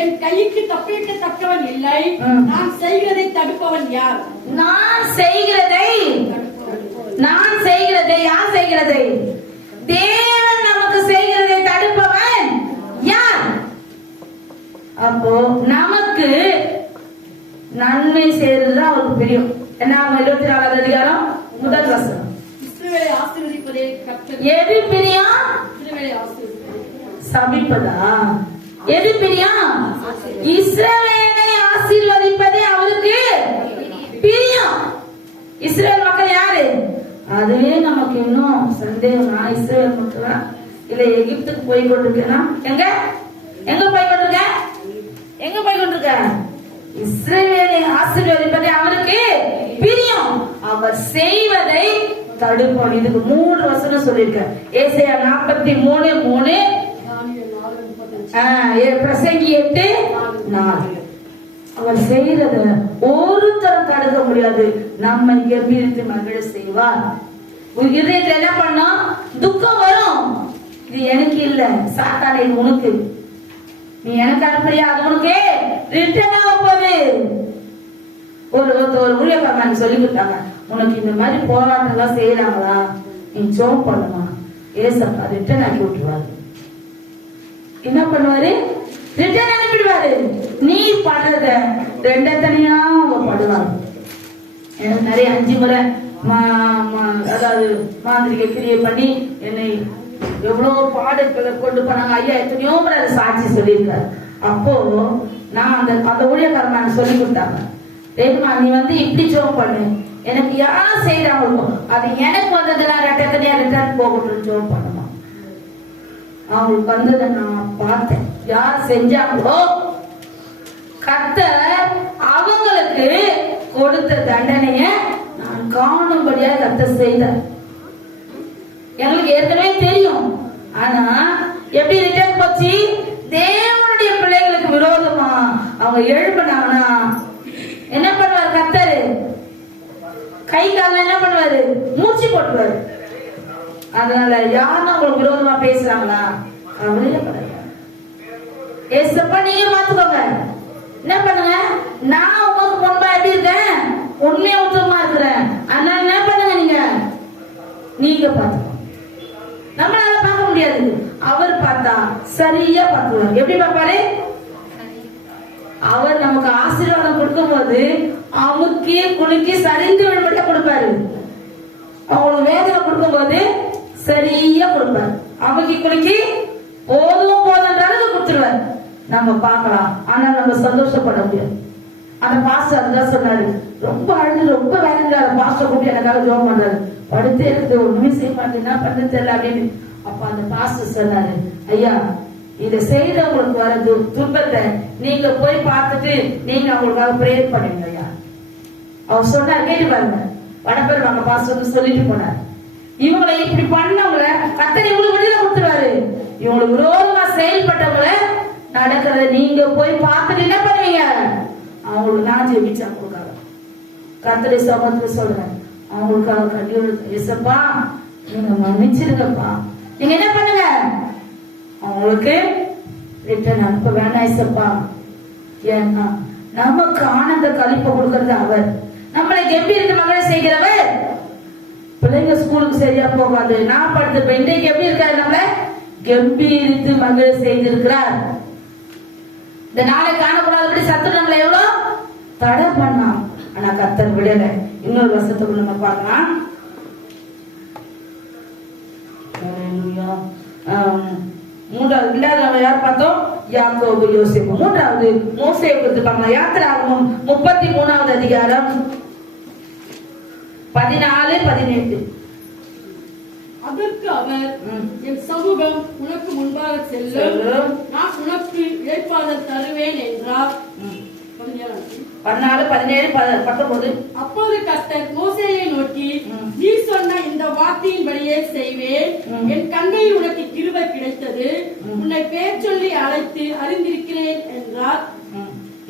என் கைக்கு தப்பிக்கத்தக்கவன் இல்லை. நான் செய்கிறதை தடுப்பவன் யார்? நான் செய்கிறதை யார் செய்கிறதை? தேவன் நமக்கு செய்கிறதை தடுப்பவன் யார்? அப்போ நமக்கு நன்மை செய்யறது அவருக்கு பிரியம். என்ன? 24வது அதிகாரம் 1 வசனம். இஸ்ரவேலை ஆசீர்வதிப்பதே கர்த்தர். எது பிரியம்? இஸ்ரவேலை ஆசீர்வதிப்பதே. சபிப்பதா? எது பிரியம்? இஸ்ரவேலை ஆசீர்வதிப்பதே அவருக்கு பிரியம். இஸ்ரவேல் மக்கள் யாரு? அதுவே நமக்கு இன்னும் சந்தேகம். நான் இஸ்ரவேல் மக்களா இல்ல எகிப்துக்கு போய் கொண்டிருக்கேனா? எங்க போய் கொண்டிருக்க? எங்க போய் கொண்டிருக்க? இஸ்ரவேலை ஆசீர்வதிப்பதே அவருக்கு பிரியம். அவர் செய்வதை தடுப்போம். இதுக்கு 3 வசனம் சொல்லிருக்க. ஏசாயா 43:3, பிரசங்கி 8:4. அவர் செய்யறத ஒருத்தரும் தடுக்க முடியாது. நம்ம எவ்விதத்து மகிழ செய்வார். இதயத்துல என்ன பண்ணோம்? துக்கம் வரும். இது எனக்கு இல்ல, சாத்தானே, இது உனக்கு. நீ எனக்கு அனுப்புறியா? அது உனக்கு ரிட்டர்ன் ஆக போகுது. ஒரு ஊழியக்காரன் சொல்லி கொடுத்தாங்க, உனக்கு இந்த மாதிரி போராட்டம் எல்லாம் செய்யறாங்களா, நீ ஜோம் பண்ணுமா, ஏசப்பா ரிட்டர்ன் ஆக்கி விட்டுருவாரு. என்ன பண்ணுவாரு? ரிட்டர்ன் அனுப்பிடுவாரு. நீ படுறத 2 தனியா படுவாங்க. எனக்கு நிறைய 5 முறை அதாவது மாந்திரிக கிரியை பண்ணி என்னை எவ்வளவு பாடுகளை கொண்டு போனாங்க. ஐயா எத்தனையோ முறை அதை சாட்சி சொல்லியிருக்காரு. அப்போ நான் அந்த ஊழியக்காரன் சொல்லி கொடுத்தாங்க, ரேகுமா நீ இப்படி ஜோம் பண்ணு, எனக்கு யார் செய்யறாங்களோ அது எனக்கு வந்ததுன்னா 2 தனியா ரிட்டர்ன் போகட்டும் ஜோம் பண்ணுமா. அவங்களுக்கு வந்ததை நான் பார்த்தேன். யார் செஞ்சாங்களோ கர்த்தர் அவங்களுக்கு கொடுத்த தண்டனைய நான் காணும்படியா கர்த்தர் செய்தார். எங்களுக்கு ஏற்கனவே தெரியும். ஆனா எப்படி ரிட்டர்ன் போச்சு? தேவனுடைய பிள்ளைகளுக்கு விரோதமா அவங்க எழுப்பினாங்கன்னா என்ன பண்ணுவார் கர்த்தர்? கை கால என்ன பண்ணுவாரு? மூச்சு போட்டுவாரு. அதனால யாரும் உங்களுக்கு விரோதமா பேசுறாங்களா கவலையப்படாது. ஏசப்பா நீங்க பாத்துக்கோங்க. என்ன பண்ணுங்க? நான் உங்களுக்கு முன்பா எப்படி இருக்கேன்? உண்மையா உத்தமமா இருக்கிறேன். அதனால என்ன பண்ணுங்க? நீங்க பாத்துக்கோங்க. நம்மளால பார்க்க முடியாது. அவர் பார்த்தா சரியா பார்த்துவார். எப்படி பார்ப்பாரு? அவர் நமக்கு ஆசீர்வாதம் கொடுக்கும் போது அமுக்கி குலுக்கி சரிந்து விழும்படியா கொடுப்பாரு. அவங்களுக்கு வேதனை கொடுக்கும் போது சரியா கொடுப்பாரு. அமுக்கி குலுக்கி போதும் போதுன்றாலும் கொடுத்துருவாரு. நம்ம பார்க்கலாம், ஆனா நம்ம சந்தோஷப்பட முடியாது. அந்த பாஸ்டர் அதுதான் சொன்னாரு, ரொம்ப அழுது ரொம்ப வேதனை பாஸ்டர் கூட்டி எனக்காக ஜோம் பண்றாரு. படுத்தே இருக்குது, ஒண்ணுமே செய்ய மாட்டேன், என்ன பண்ண தெரியல அப்படின்னு. அப்ப அந்த பாஸ்டர் சொன்னாரு, ஐயா இதை செய்யறவங்களுக்கு வர துன்பத்தை நீங்க போய் பார்த்துட்டு நீங்க அவங்களுக்காக பிரேயர் பண்ணுங்க ஐயா. அவர் சொன்னார், கேட்டு பாருங்க. வடப்பேர் வாங்க பாஸ்டர் சொல்லிட்டு போனார். இவங்களை இப்படி பண்ணவங்கள கர்த்தர் இவங்களுக்கு விடுதலை கொடுத்துருவாரு. இவங்களுக்கு விரோதமா செயல்பட்டவங்கள நடக்கிறத நீங்க போய் பார்த்துட்டு என்ன பண்ணுவீங்க? அவங்களுக்கு நான் ஜெபிச்சா கொடுக்காத கர்த்தரை சமத்துல சொல்றேன். அவங்களுக்காக கண்ணீர் ஏசப்பா நீங்க மன்னிச்சிருங்கப்பா. நீங்க என்ன பண்ணுங்க, அவங்களுக்கு ரிட்டர்ன் அனுப்ப வேண்டாம் ஏசப்பா. ஏன்னா நமக்கு ஆனந்த கழிப்பு கொடுக்கறது அவர், நம்மளை கம்பீரித்து மகளை செய்கிறவர். பிள்ளைங்க ஸ்கூலுக்கு சரியா போகாது, நான் படுத்த இன்றைக்கு எப்படி இருக்காரு, நம்மளை கம்பீரித்து மகளை செய்திருக்கிறார். இந்த நாளை காணக்கூடாதபடி சத்து நம்மளை எவ்வளவு தடை பண்ணான், ஆனா கர்த்தர் விடல. இன்னொரு வருஷத்துக்குள்ள நம்ம பார்க்கலாம். மூன்றாவது இல்லாத நம்ம யார் பார்த்தோம், யாக்கோபு யோசேப்பு. மூன்றாவது மோசேயை கொடுத்துருப்பாங்க. யாத்திராகமம் 33வது அதிகாரம் 14-18. அதற்கு அவர், என் சமூகம் உனக்கு முன்பாக செல்லும், நான் உனக்கு இளைப்பாறுதல் தருவேன் என்றார். 14-17-19. அப்போது கர்த்தர் மோசேயை நோக்கி, நீ சொன்ன இந்த வார்த்தையின்படியே செய்வேன், என் கண்களில் உனக்கு கிருபை கிடைத்தது, உன்னை பேர் சொல்லி அழைத்து அறிந்திருக்கிறேன் என்றார்.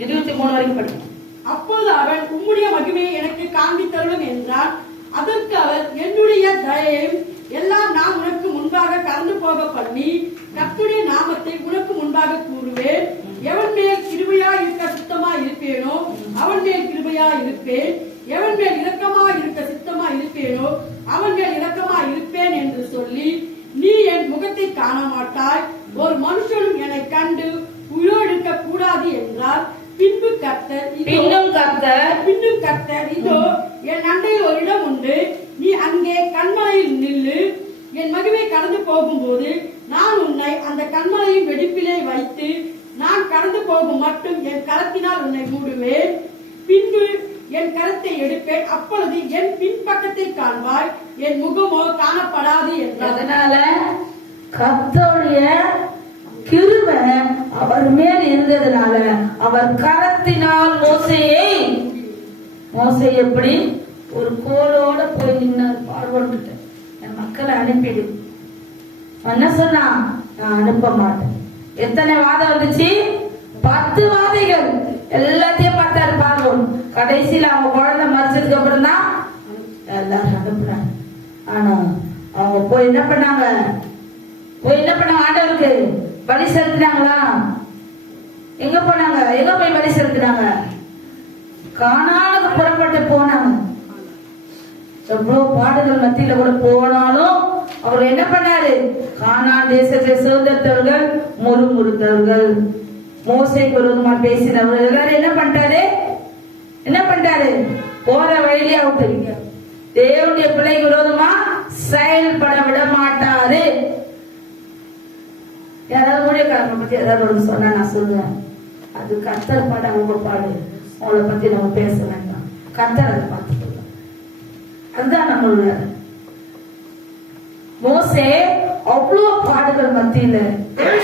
23 வரைக்கும் படிக்கும். அப்போது அவன், உம்முடைய மகிமையை எனக்கு காண்பித்தருளும் என்றான். அதற்கு அவர், என்னுடைய தயையும் எல்லாம் நான் உனக்கு முன்பாக கடந்து போக பண்ணி கர்த்தருடைய நாமத்தை உனக்கு முன்பாக கூறுவேன். எவன் மேல் கிருபையா இருக்க சித்தமா இருப்பேனோ அவன் மேல் கிருபையா இருப்பேன், எவன் மேல் இரக்கமா இருக்க சித்தமா இருப்பேனோ அவன் மேல் இரக்கமா இருப்பேன் என்று சொல்லி, நீ என் முகத்தை காண மாட்டாய், ஒரு மனுஷனும் என்னை கண்டு உயிரோடு இருக்க கூடாது என்றார். பின்பு கர்த்தர், இதோ என் அண்டையில் ஒரு இடம் உண்டு, நீ அங்கே கண்மலையில் நில்லு, என் மகிமை கடந்து போகும்போது நான் உன்னை அந்த கண்மலையின் வெடிப்பிலே வைத்து நான் கடந்து போகும் மட்டும் என் கரத்தினால் உன்னை மூடுவேன். பின்பு என் கரத்தை எடுப்பேன், அப்பொழுது என் பின்பக்கத்தை காண்பாய், என் முகமோ காணப்படாது என்றார். அதனால கர்த்தருடைய கிருபை அவர் மேல் இருந்ததுனால அவர் கரத்தினால் மோசே எப்படி ஒரு கோலோட போய் நின்னார். பார்வோன்கிட்ட என் மக்களை அனுப்பிடு. என்ன சொன்னா, நான் அனுப்ப மாட்டேன். எத்தனை வாதம் வந்துச்சு, 10 வாதைகள். எல்லாத்தையும் பார்த்தாரு பார்வோன். கடைசியில அவங்க குழந்தை மறைச்சதுக்கு அப்புறம் தான் எல்லாரும் அனுப்புறாங்க. ஆனா அவங்க போய் என்ன பண்ணாங்க, ஆண்டவருக்கு பலி செலுத்தினாங்களா? எங்க போனாங்க, எங்க போய் பலி செலுத்தினாங்க? கானானுக்கு புறப்பட்டு போனாங்க. எவ்வளவு பாடுகள் மத்தியில கூட போனாலும் அவர் என்ன பண்ணாரு, கானான் தேசத்தை சுதந்திரத்தவர்கள் முறுமுறுத்தவர்கள், மோசேக்கு விரோதமா பேசினவர்கள் எல்லாரும் என்ன பண்ணிட்டாரு, போற வழியிலே அவுட்டு. தேவனுடைய பிள்ளைக்கு விரோதமா செயல்பட விட மாட்டாரு. யாராவது ஊழியக்காரங்களை பத்தி ஏதாவது சொன்னா நான் சொல்லுவேன், அது கர்த்தர் பாடு, அவங்க பாடு, அவளை பத்தி நம்ம பேச வேண்டாம், கர்த்தர் அதை பார்த்து சொல்லுவாங்க. அதுதான் நம்மளுடைய மோசே அவ்வளவு பாடுகள் மத்தியில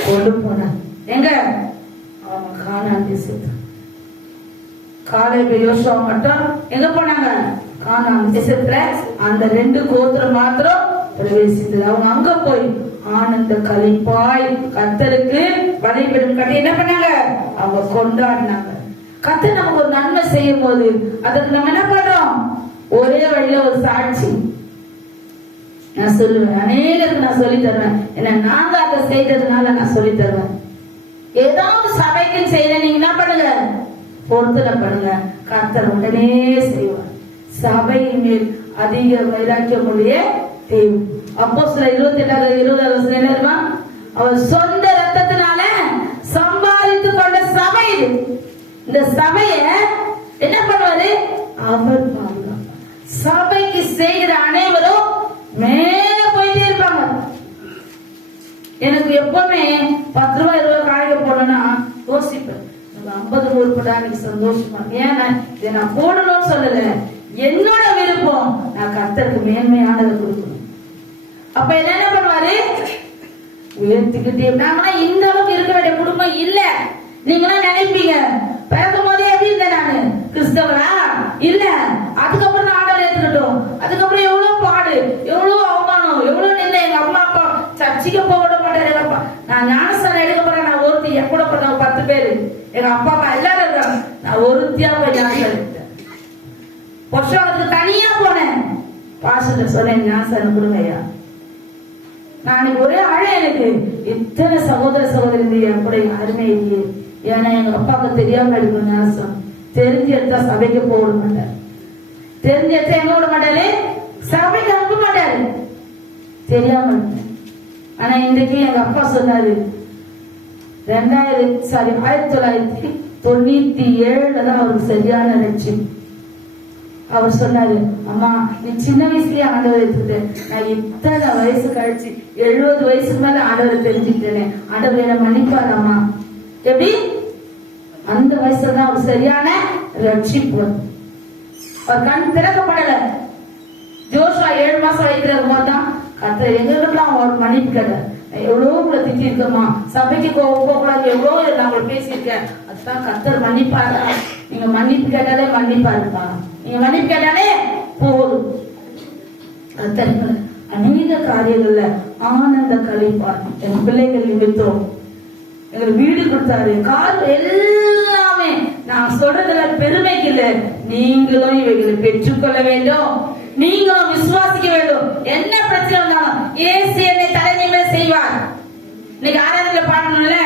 கொண்டு போனார். எங்க அவங்க கானான் தேசத்து காலேபு யோசுவா மட்டும் எங்க போனாங்க, கானான் தேசத்துல அந்த 2 கோத்திரம் மாத்திரம் பிரவேசித்தது. அவங்க அங்க போய் ஆனந்த களிப்பாய் கர்த்தருக்கு பலிபீடம் கட்டி என்ன பண்ணாங்க, அவங்க கொண்டாடினாங்க. கர்த்தர் நமக்கு ஒரு நன்மை செய்யும் போது அதுக்கு நம்ம என்ன பண்றோம், ஒரே வழியில ஒரு சாட்சி நான் சொல்லுவேன், அநேகருக்கு நான் சொல்லி தருவேன். ஏன்னா நாங்க அதை செய்ததுனால நான் சொல்லி தருவேன். ஏதாவது சபைக்கு செய்யல, நீங்க என்ன பண்ணுங்க, பொறுத்தல பண்ணுங்க, கர்த்தர் உடனே செய்வார். சபையின் மேல் அதிக வைராக்கியம் உடைய தேவை. அப்போஸ்தலர் 28-20 அவர் சொந்த ரத்தத்தினால சம்பாதித்து கொண்ட சபை இது. இந்த சபைய என்ன பண்ணுவாரு, அவர் பாதுகாப்பார். சபைக்கு செய்கிற அனைவரும் மேல போயிட்டே இருப்பாங்க. எனக்கு எப்பவுமே 10 ரூபாய் 20 காய்க போடணும்னா யோசிப்பேன், 50 ரூபாய் சந்தோஷமா. ஏன்னா இதை நான் போடணும்னு சொல்லல, என்னோட விருப்பம் நான் கர்த்தருக்கு மேன்மையானதை கொடுக்கணும். அப்ப என்ன பண்ணுவாரு, உயர்த்திக்கிட்டே. நாங்களா இந்த அளவுக்கு இருக்க வேண்டிய குடும்பம் இல்ல. நீங்களா நினைப்பீங்க பிறக்கும் போதே எப்படி இருந்தேன் நானு கிறிஸ்தவரா இல்ல, அதுக்கப்புறம் நான் ஆர்டர் எடுத்துக்கிட்டோம், அதுக்கப்புறம் எவ்வளவு பாடு, எவ்வளவு அவமானம், எவ்வளவு நின்று எங்க அம்மா அப்பா சர்ச்சைக்கு போக விட மாட்டாரு. நான் ஞானஸ்தானம் எடுக்க போறேன், நான் ஒருத்தி, என் கூட பிறந்தவங்க 10 பேரு, எங்க அப்பா அம்மா எல்லாரும் இருக்காங்க, நான் ஒருத்தியா போய் ஞானஸ்தானம் எடுத்தேன். வருஷத்துக்கு தனியா போனேன். பாஸ்டர் சொன்னேன், ஞாசனம் கொடுங்க ஐயா. நான் ஒரே ஆழ எனக்கு இத்தனை சகோதர சகோதரி என் கூட யாருமே இல்லையே. ஏன்னா எங்க அப்பாவுக்கு தெரியாம எடுக்கணும் ஞாசம். தெரிஞ்சு எடுத்தா சபைக்கு போக விட மாட்டாரு. தெரிஞ்சு எடுத்தா எங்க விட மாட்டாரு, சபைக்கு அனுப்ப மாட்டாரு. தெரியாம இருந்தேன். ஆனா இன்றைக்கு எங்க அப்பா சொன்னாரு, 1997 தான் அவருக்கு சரியான லட்சியம். அவர் சொன்னாரு, அம்மா நீ சின்ன வயசுலயே ஆண்டவரை எடுத்துட்ட, நான் இத்தனை வயசு கழிச்சு 70 வயசுக்கு மேல ஆண்டவரை தெரிஞ்சுக்கிட்டேனே, ஆண்டவர் என்ன மன்னிப்பாரு அம்மா. எப்படி அந்த வயசுலதான் அவர் சரியான ரட்சிப்பு. அவர் கண் திறக்கப்படல. ஜோஷா 7 மாசம் வயிற்றுல இருக்கும்போது தான் கர்த்தர் எங்களுக்கெல்லாம் அவர் மன்னிப்பு கேட்ட. எவ்வளவு உங்களை திட்டி இருக்கமா, சபைக்கு போகக்கூடாது, எவ்வளவு நான் உங்களை பேசியிருக்கேன். அதுதான் கர்த்தர் மன்னிப்பாரு. நீங்க மன்னிப்பு கேட்டாலே மன்னிப்பாருப்பா. நீங்க மன்னிப்பு கேட்டாலே போதும். கர்த்தர் அநேக காரியங்கள்ல ஆனந்த கழிப்பார். என் பிள்ளைகள் நிமித்தம் எங்களுக்கு வீடு கொடுத்தாரு, கார், எல்லாமே. நான் சொல்றதுல பெருமைக்கு இல்ல, நீங்களும் இவைகளை பெற்றுக்கொள்ள வேண்டும். நீங்களும் விசுவாசிக்க வேண்டும். என்ன பிரச்சனை வந்தாலும் இயேசு என்னை தலை நிமிர செய்வார். இன்னைக்கு ஆராதனையில பாடணும்ல,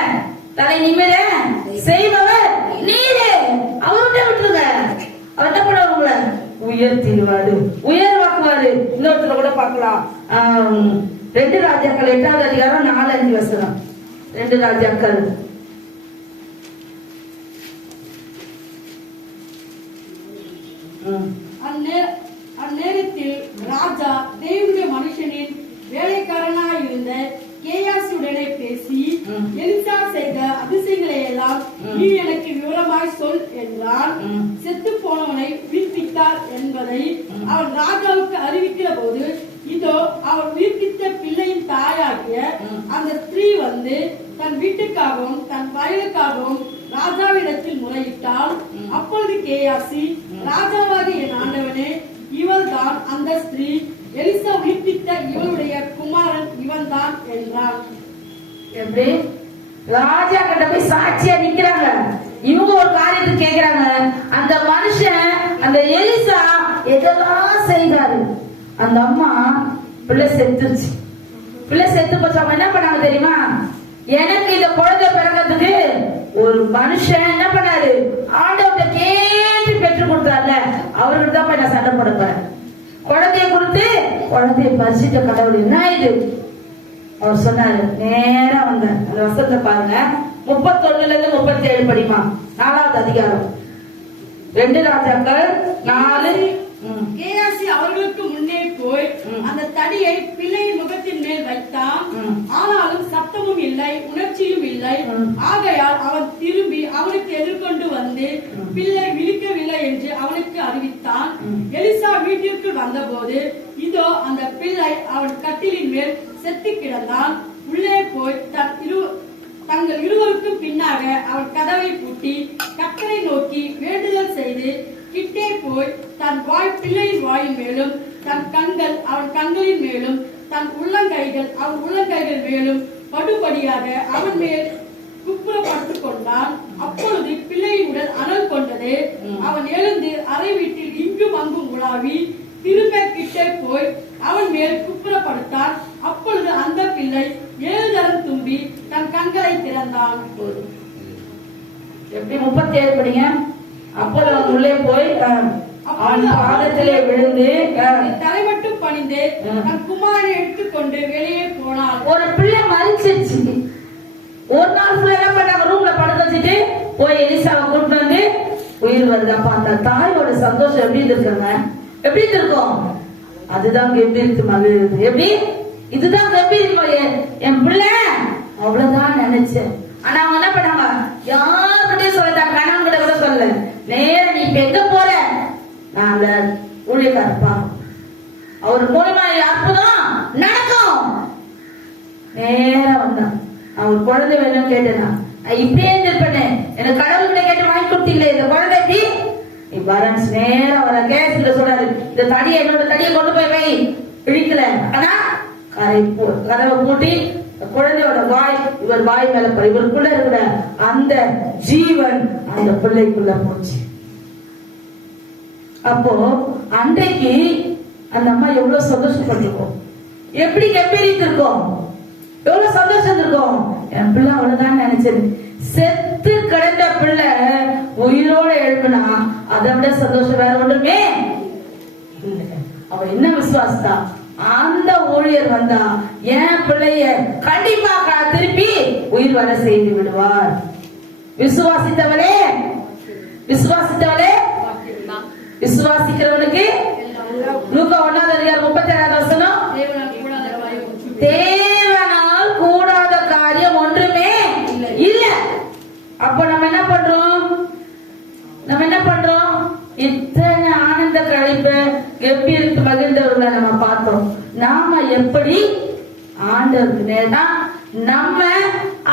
தலை நிமிர செய்பவர் நீரே. அவர்கிட்ட விட்டுருங்க. அவர் என்ன பண்ணுவார், உங்களை உயர்த்திடுவாரு, உயர்வாக்குவாரு. இன்னொருத்தர கூட பார்க்கலாம். 2 ராஜாக்கள் 8வது அதிகாரம் 4-5 வசனம். 2 ராஜாக்கள். அந்நேரத்தில் ராஜா தேவனுடைய மனுஷனின் வேலைக்காரனாய் இருந்த கேயாசுடனே பேசி, எலிசா செய்த அதிசயங்களை எல்லாம் நீ எனக்கு விவரமாய் சொல் என்றான். செத்து போனவனை உயிர்ப்பித்தார் என்பதை அவன் ராஜாவுக்கு அறிவிக்கிற போது, இதோ அவர் உயிர்ப்பித்த பிள்ளையின் தாயாகிய அந்த ஸ்திரீ வந்து தன் வீட்டுக்காகவும் தன் வயலுக்காகவும் ராஜாவிடத்தில் முறையிட்டாள். அப்பொழுது கேயாசி, ராஜாவாகிய என் ஆண்டவனே, இவள் தான் அந்த ஸ்திரீ, எலிசா உயிர்ப்பித்த இவளுடைய குமாரன் இவன் தான் என்றான். எப்படி ராஜா கிட்ட போய் சாட்சியா நிக்கிறாங்க. இவங்க ஒரு காரியத்தை கேக்குறாங்க. அந்த மனுஷன், அந்த எலிசா எதெல்லாம் செய்தாரு. அந்த அம்மா பிள்ளை செத்துருச்சு. பிள்ளை செத்து போச்சு. அவங்க என்ன பண்ணாங்க தெரியுமா, எனக்கு இந்த குழந்தை பிறக்கிறதுக்கு ஒரு மனுஷன் என்ன பண்ணாரு, ஆண்டவர்கிட்ட கேட்டு பெற்று கொடுத்தாருல, அவர்கிட்ட தான் போய் நான் சண்டை போட போறேன். குழந்தைய கொடுத்து குழந்தைய பறிச்சுட்ட கடவுள் என்ன இது. அவர் சொன்னாரு, நேரா வந்த அந்த வசனத்தை பாருங்க, 31-37 படிமா. 4வது அதிகாரம் 2 ராஜாக்கள் 4. கேயாசி அவர்களுக்கு முன்னே போய் அந்த தடியை பிள்ளையின் முகத்தின் மேல் வைத்தான். ஆனாலும் சத்தமும் இல்லை, உணர்ச்சியும் இல்லை. ஆகையால் அவன் திரும்பி அவனுக்கு எதிர்கொண்டு வந்து பிள்ளை விழிக்கவில்லை என்று அவனுக்கு அறிவித்தான். எலிசா வீட்டிற்கு வந்தபோது, இதோ அந்த பிள்ளை அவன் கட்டிலின் மேல் செத்து கிடந்தான். உள்ளே போய் தங்கள் இருவருக்கும் பின்னாக அவன் கதவை பூட்டி கர்த்தரை நோக்கி வேண்டுதல் செய்து, கிட்டே போய் தன் பிள்ளையின் வாயின் மேலும், தன் கண்கள் அவன் கண்களின் மேலும், தன் உள்ளங்கைகள் அவன் உள்ளங்கைகள் மேலும் படுபடியாக அவன் மேல் குப்புறப்பட்டுக் கொண்டான். அப்பொழுது பிள்ளையின் உடல் அனல் கொண்டது. அவன் எழுந்து அறை வீட்டில் இங்கும் அங்கும் உலாவி திரும்ப கிட்டே போய் அவன் மேல் குப்புறப்படுத்தான். அப்பொழுது அந்த பிள்ளை 7 தரம் தும்பி தன் கண்களை திறந்தான். எப்படி 37 படிங்க. அப்போது அவன் உள்ளே போய் அவன் பாதத்திலே விழுந்து தலைமட்டு பணிந்து தன் குமாரனை எடுத்துக்கொண்டு வெளியே போனான். ஒரு பிள்ளை மறிச்சிருச்சு. ஒரு நாள் ஃபுல்லா என்ன பண்ணாங்க, ரூம்ல படுக்க வச்சுட்டு போய் எலிசாவை கூட்டு வந்து உயிர் வருதாப்பா. அந்த தாயோட சந்தோஷம் எப்படி இருக்குங்க, எப்படி இருக்கும். அதுதான் எப்படி இருக்கு மகள். எப்படி இதுதான் எப்படி இருக்கு. என் பிள்ளை அவ்வளவுதான் நினைச்சேன். ஆனா அவங்க என்ன பண்ணாங்க, யாருக்கிட்டே சொல்லதான், கணவன் கிட்ட கூட சொல்லல. நேரம் நீ இப்ப எங்க போற, நான் அந்த ஊழியக்காரப்பா, அவர் மூலமா அற்புதம் நடக்கும். நேரம் வந்தான். அவன் குழந்தை வேணும் கேட்டேனா, நான் இப்படியே இருப்பேன், எனக்கு கடவுள்கிட்ட கேட்டு வாங்கி கொடுத்தீங்களே, இந்த குழந்தை எப்படி நீ வரன்ஸ் நேரம் வர கேஸ்ல சொல்றாரு, இந்த தடியை என்னோட தடியை கொண்டு போய் வை. பிடிக்கல. ஆனா கதவை பூட்டி குழந்தையோட வாய் இவர் வாய் மேல இவருக்குள்ள இருக்கிற அந்த ஜீவன் அந்த பிள்ளைக்குள்ள போச்சு. அப்போ அன்றைக்கு அந்த அம்மா எவ்வளவு சந்தோஷப்பட்டிருக்கோம், எப்படி கம்பீரித்திருக்கோம், எவ்வளவு சந்தோஷம் இருக்கும். என் பிள்ளை அவ்வளவுதான் நினைச்சது. செத்து கிடந்த பிள்ளை உயிரோட எழுப்புனா அதை விட சந்தோஷம் வேற ஒன்றுமே இல்லை. அவ என்ன விசுவாசத்தா, அந்த ஊழியர் வந்தா என் பிள்ளைய கண்டிப்பா திருப்பி உயிர் வர செய்து விடுவார். விசுவாசித்தவளே, விசுவாசித்தவளே, விசுவாசிக்கிறவனுக்கு லூக்கா 1:37 தேவனால் கூடாத காரியம் ஒன்றுமே இல்ல. அப்ப நம்ம என்ன பண்றோம், நம்ம என்ன பண்றோம், இத்தனை ஆனந்த கழிப்பு கம்பீரித்து மகிழ்ந்தவர்களை நம்ம பார்த்தோம். நாம எப்படி ஆண்டவருக்கு நேரா நம்ம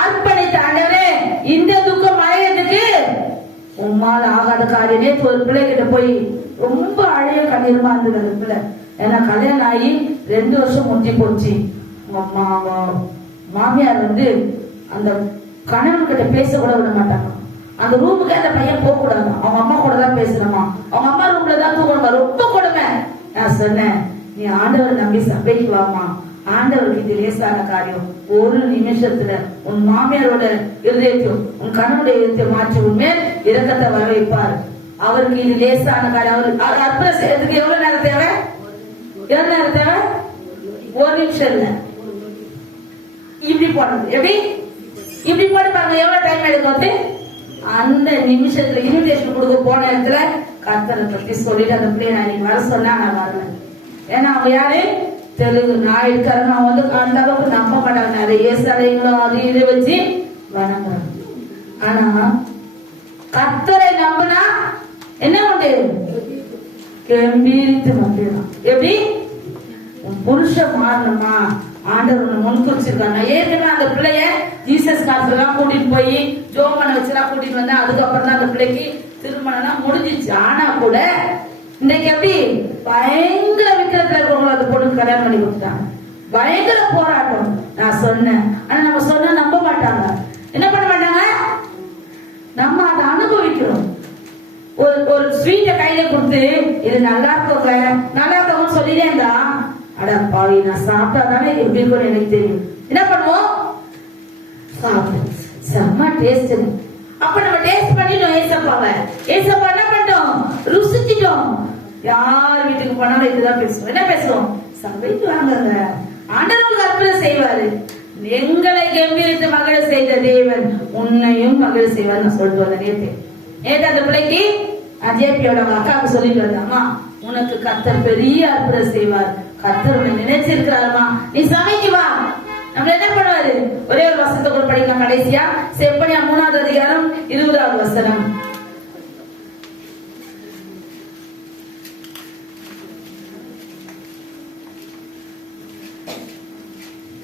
அர்ப்பணித்த ஆண்டவரே இந்த துக்கம் மறையதுக்கு உம்மால ஆகாத காரியமே. ஒரு பிள்ளை கிட்ட போய் ரொம்ப அழைய கண்ணீருமா இருந்தது அந்த பிள்ளை. ஏன்னா கல்யாணம் ஆகி 2 வருஷம் முத்தி போச்சு. மாமியார் வந்து அந்த கணவன் கிட்ட பேச கூட விட மாட்டாங்க. அந்த ரூமுக்கு அந்த பையன் போக கூடாது, அவங்க அம்மா கூட தான் பேசணுமா, அவங்க அம்மா ரூம்ல தான் தூங்கணுமா. ரொம்ப கொடுமை. நான் சொன்னேன், நீ ஆண்டவரை நம்பி சபைக்கு வாமா, ஆண்டவருக்கு இது லேசான காரியம். ஒரு நிமிஷத்துல உன் மாமியாரோட இருதயத்தையும் உன் கணவனுடைய இருதயத்தை மாற்றி உண்மையில் இரக்கத்தை வர வைப்பார். அவருக்கு இது லேசான காரியம். அவர் அற்புதம் செய்யறதுக்கு எவ்வளவு நேரம் தேவை, எவ்வளவு நேரம் தேவை, ஒரு நிமிஷம் இல்ல. இப்படி போடுறது எப்படி, இப்படி போட்டு பாருங்க எவ்வளவு டைம் எடுக்கும். அந்த நிமிஷத்துல இன்விடேஷன் கொடுக்க போன இடத்துல கர்த்தரை பத்தி சொல்லிட்டு அந்த பிள்ளைய நான் வர சொன்னா நான் வரல. ஏன்னா அவங்க யாரு, தெலுங்கு நான் இருக்காரு. நான் வந்து அந்த அளவுக்கு நம்ப மாட்டாங்க. அதை ஏசாலைங்களும் அது இதை வச்சு வணங்குறாங்க. ஆனா கர்த்தரை நம்பினா என்ன உண்டு, கம்பீரித்து வந்துடலாம். எப்படி புருஷன் மாறணுமா, ஆண்டவர் முன்குறிச்சிருக்காங்க. ஏற்கனவே அந்த பிள்ளைய ஜீசஸ் காலத்துலாம் கூட்டிட்டு போய் ஜோமனை வச்சுலாம் கூட்டிட்டு வந்தேன். அதுக்கப்புறம் தான் அந்த பிள்ளைக்கு திருமணம் முடிஞ்சிச்சு. ஆனா கூட இன்னைக்கு எப்படி பயங்கர விக்கிரத்துல இருக்கிறவங்க அந்த பொண்ணு கல்யாணம் பண்ணி கொடுத்தாங்க. பயங்கர போராட்டம். நான் சொன்னேன், ஆனா நம்ம சொன்ன நம்ப மாட்டாங்க. என்ன பண்ண மாட்டாங்க, நம்ம அதை அனுபவிக்கிறோம். ஒரு ஸ்வீட்டை கையில கொடுத்து இது நல்லா இருக்கோங்க நல்லா இருக்கோன்னு சொல்லிட்டே இருந்தா, அட பாவி நான் சாப்பிட்டா தானே எப்படி இருக்கும்னு எனக்கு தெரியும். என்ன பண்ணுவோம், சாப்பிட்டு செம்ம டேஸ்ட். அப்ப நம்ம டேஸ்ட் பண்ணிட்டோம். ஏசப்பாவை ஏசப்பா என்ன பண்ணிட்டோம், ருசிச்சிட்டோம். யார் வீட்டுக்கு போனாலும் இதுதான் பேசுவோம். என்ன பேசுவோம், சபைக்கு வாங்க, ஆண்டவருக்கு அற்புதம் செய்வாரு. எங்களை கம்பீரித்து மகிழ செய்த தேவன் உன்னையும் மகிழ செய்வார் சொல்லிட்டு வந்த நேற்று அந்த பிள்ளைக்கு ஜேபியோட அக்காவுக்கு சொல்லிட்டு வந்தாமா, உனக்கு கர்த்தர் பெரிய அற்புதம் செய்வார், கர்த்தர் உன்னை நினைச்சிருக்கிறாருமா, நீ சமைக்கு வா. நம்ம என்ன பண்ணுவாரு, ஒரே ஒரு வசனத்தை கூட படிக்கலாம் கடைசியா. செப்பனியா 3வது அதிகாரம் 20வது வசனம்.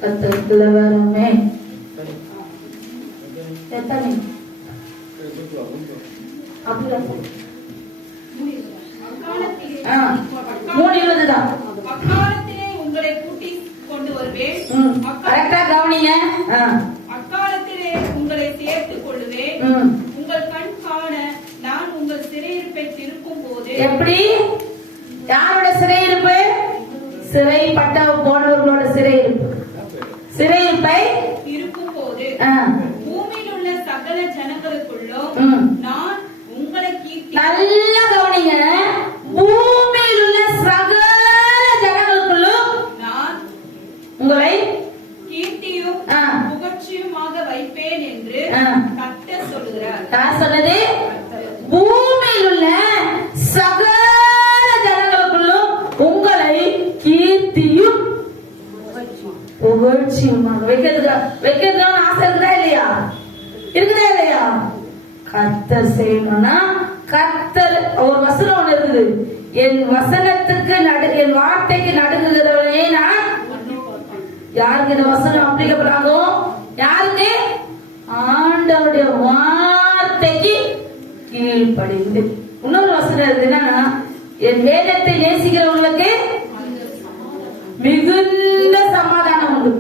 கர்த்தருக்குள்ள வரமே எத்தனை அப்படியா 3:20 தான். அக்காலத்திலே உங்களை கூட்டிக் கொண்டு வருவேன். கரெக்டா கவனிங்க. அக்காலத்திலே உங்களை சேர்த்துக் கொள்ளுவேன். உங்கள் கண் காண நான் உங்கள் சிறையிருப்பை திருப்பும் போது. எப்படி, யாரோட சிறையிருப்பு, சிறைப்பட்ட போனவர்களோட சிறையிருப்பு, சிறையிருப்பை இருக்கும் போது பூமியில் உள்ள சகல ஜனங்களுக்குள்ளும் நான் உங்களை கீர்த்தி. நல்லா கவனிங்க, பூமியில் உள்ள சகல ஜனங்களுக்குள்ளும் நான் உங்களை கீர்த்தியும் புகழ்ச்சியுமாக வைப்பேன் என்று கர்த்தர் சொல்லுகிறார். யார் சொன்னது, பூமியில் உள்ள சகல ஜனங்களுக்குள்ளும் உங்களை கீர்த்தியும் புகழ்ச்சியுமாக வைக்கிறதுக்கு ஆசை இருக்குதா இல்லையா, இருக்குதா இல்லையா. கர்த்தர் செய்யணும்னா கர்த்தர் ஒரு வசனம் ஒண்ணு இருக்குது, என் வசனத்துக்கு என் வார்த்தைக்கு நடுங்குகிறவனே நான். யாருக்கு இந்த வசனம் அப்ளிகபிளாகோ, யாருக்கு, ஆண்டவருடைய வார்த்தைக்கு கீழ்ப்படிந்து. இன்னொரு வசனம் இருக்கு, என்னன்னா என் வேதத்தை நேசிக்கிறவங்களுக்கு மிகுந்த சமாதானம் உண்டு.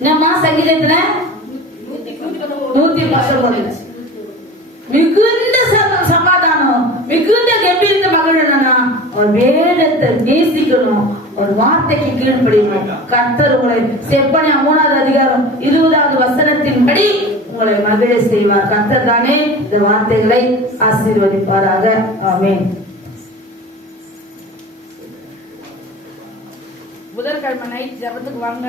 என்னம்மா சங்கீதத்துல 119 மிகுந்த சமாதானம், மிகுந்த கம்பீரத்தை மகிழனா வேதத்தை நேசிக்க ஜெபிக்கணும், ஒரு வார்த்தைக்கு கீழ்ப்படியணும். கர்த்தர் உங்களை செப்பனியா 3வது அதிகாரம் 20வது வசனத்தின்படி உங்களை மகிழ செய்வார். கர்த்தர் தானே இந்த வார்த்தைகளை ஆசீர்வதிப்பாராக. ஆமென். புதன்கிழமை நைட் ஜெபத்துக்கு வாங்க.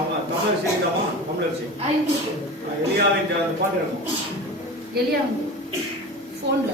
ஆமா, தமிழ் செய்தாமா? தமிழர் செய். எலியாவின் அந்த பாட்டு இருக்கும். எலியா போன்ல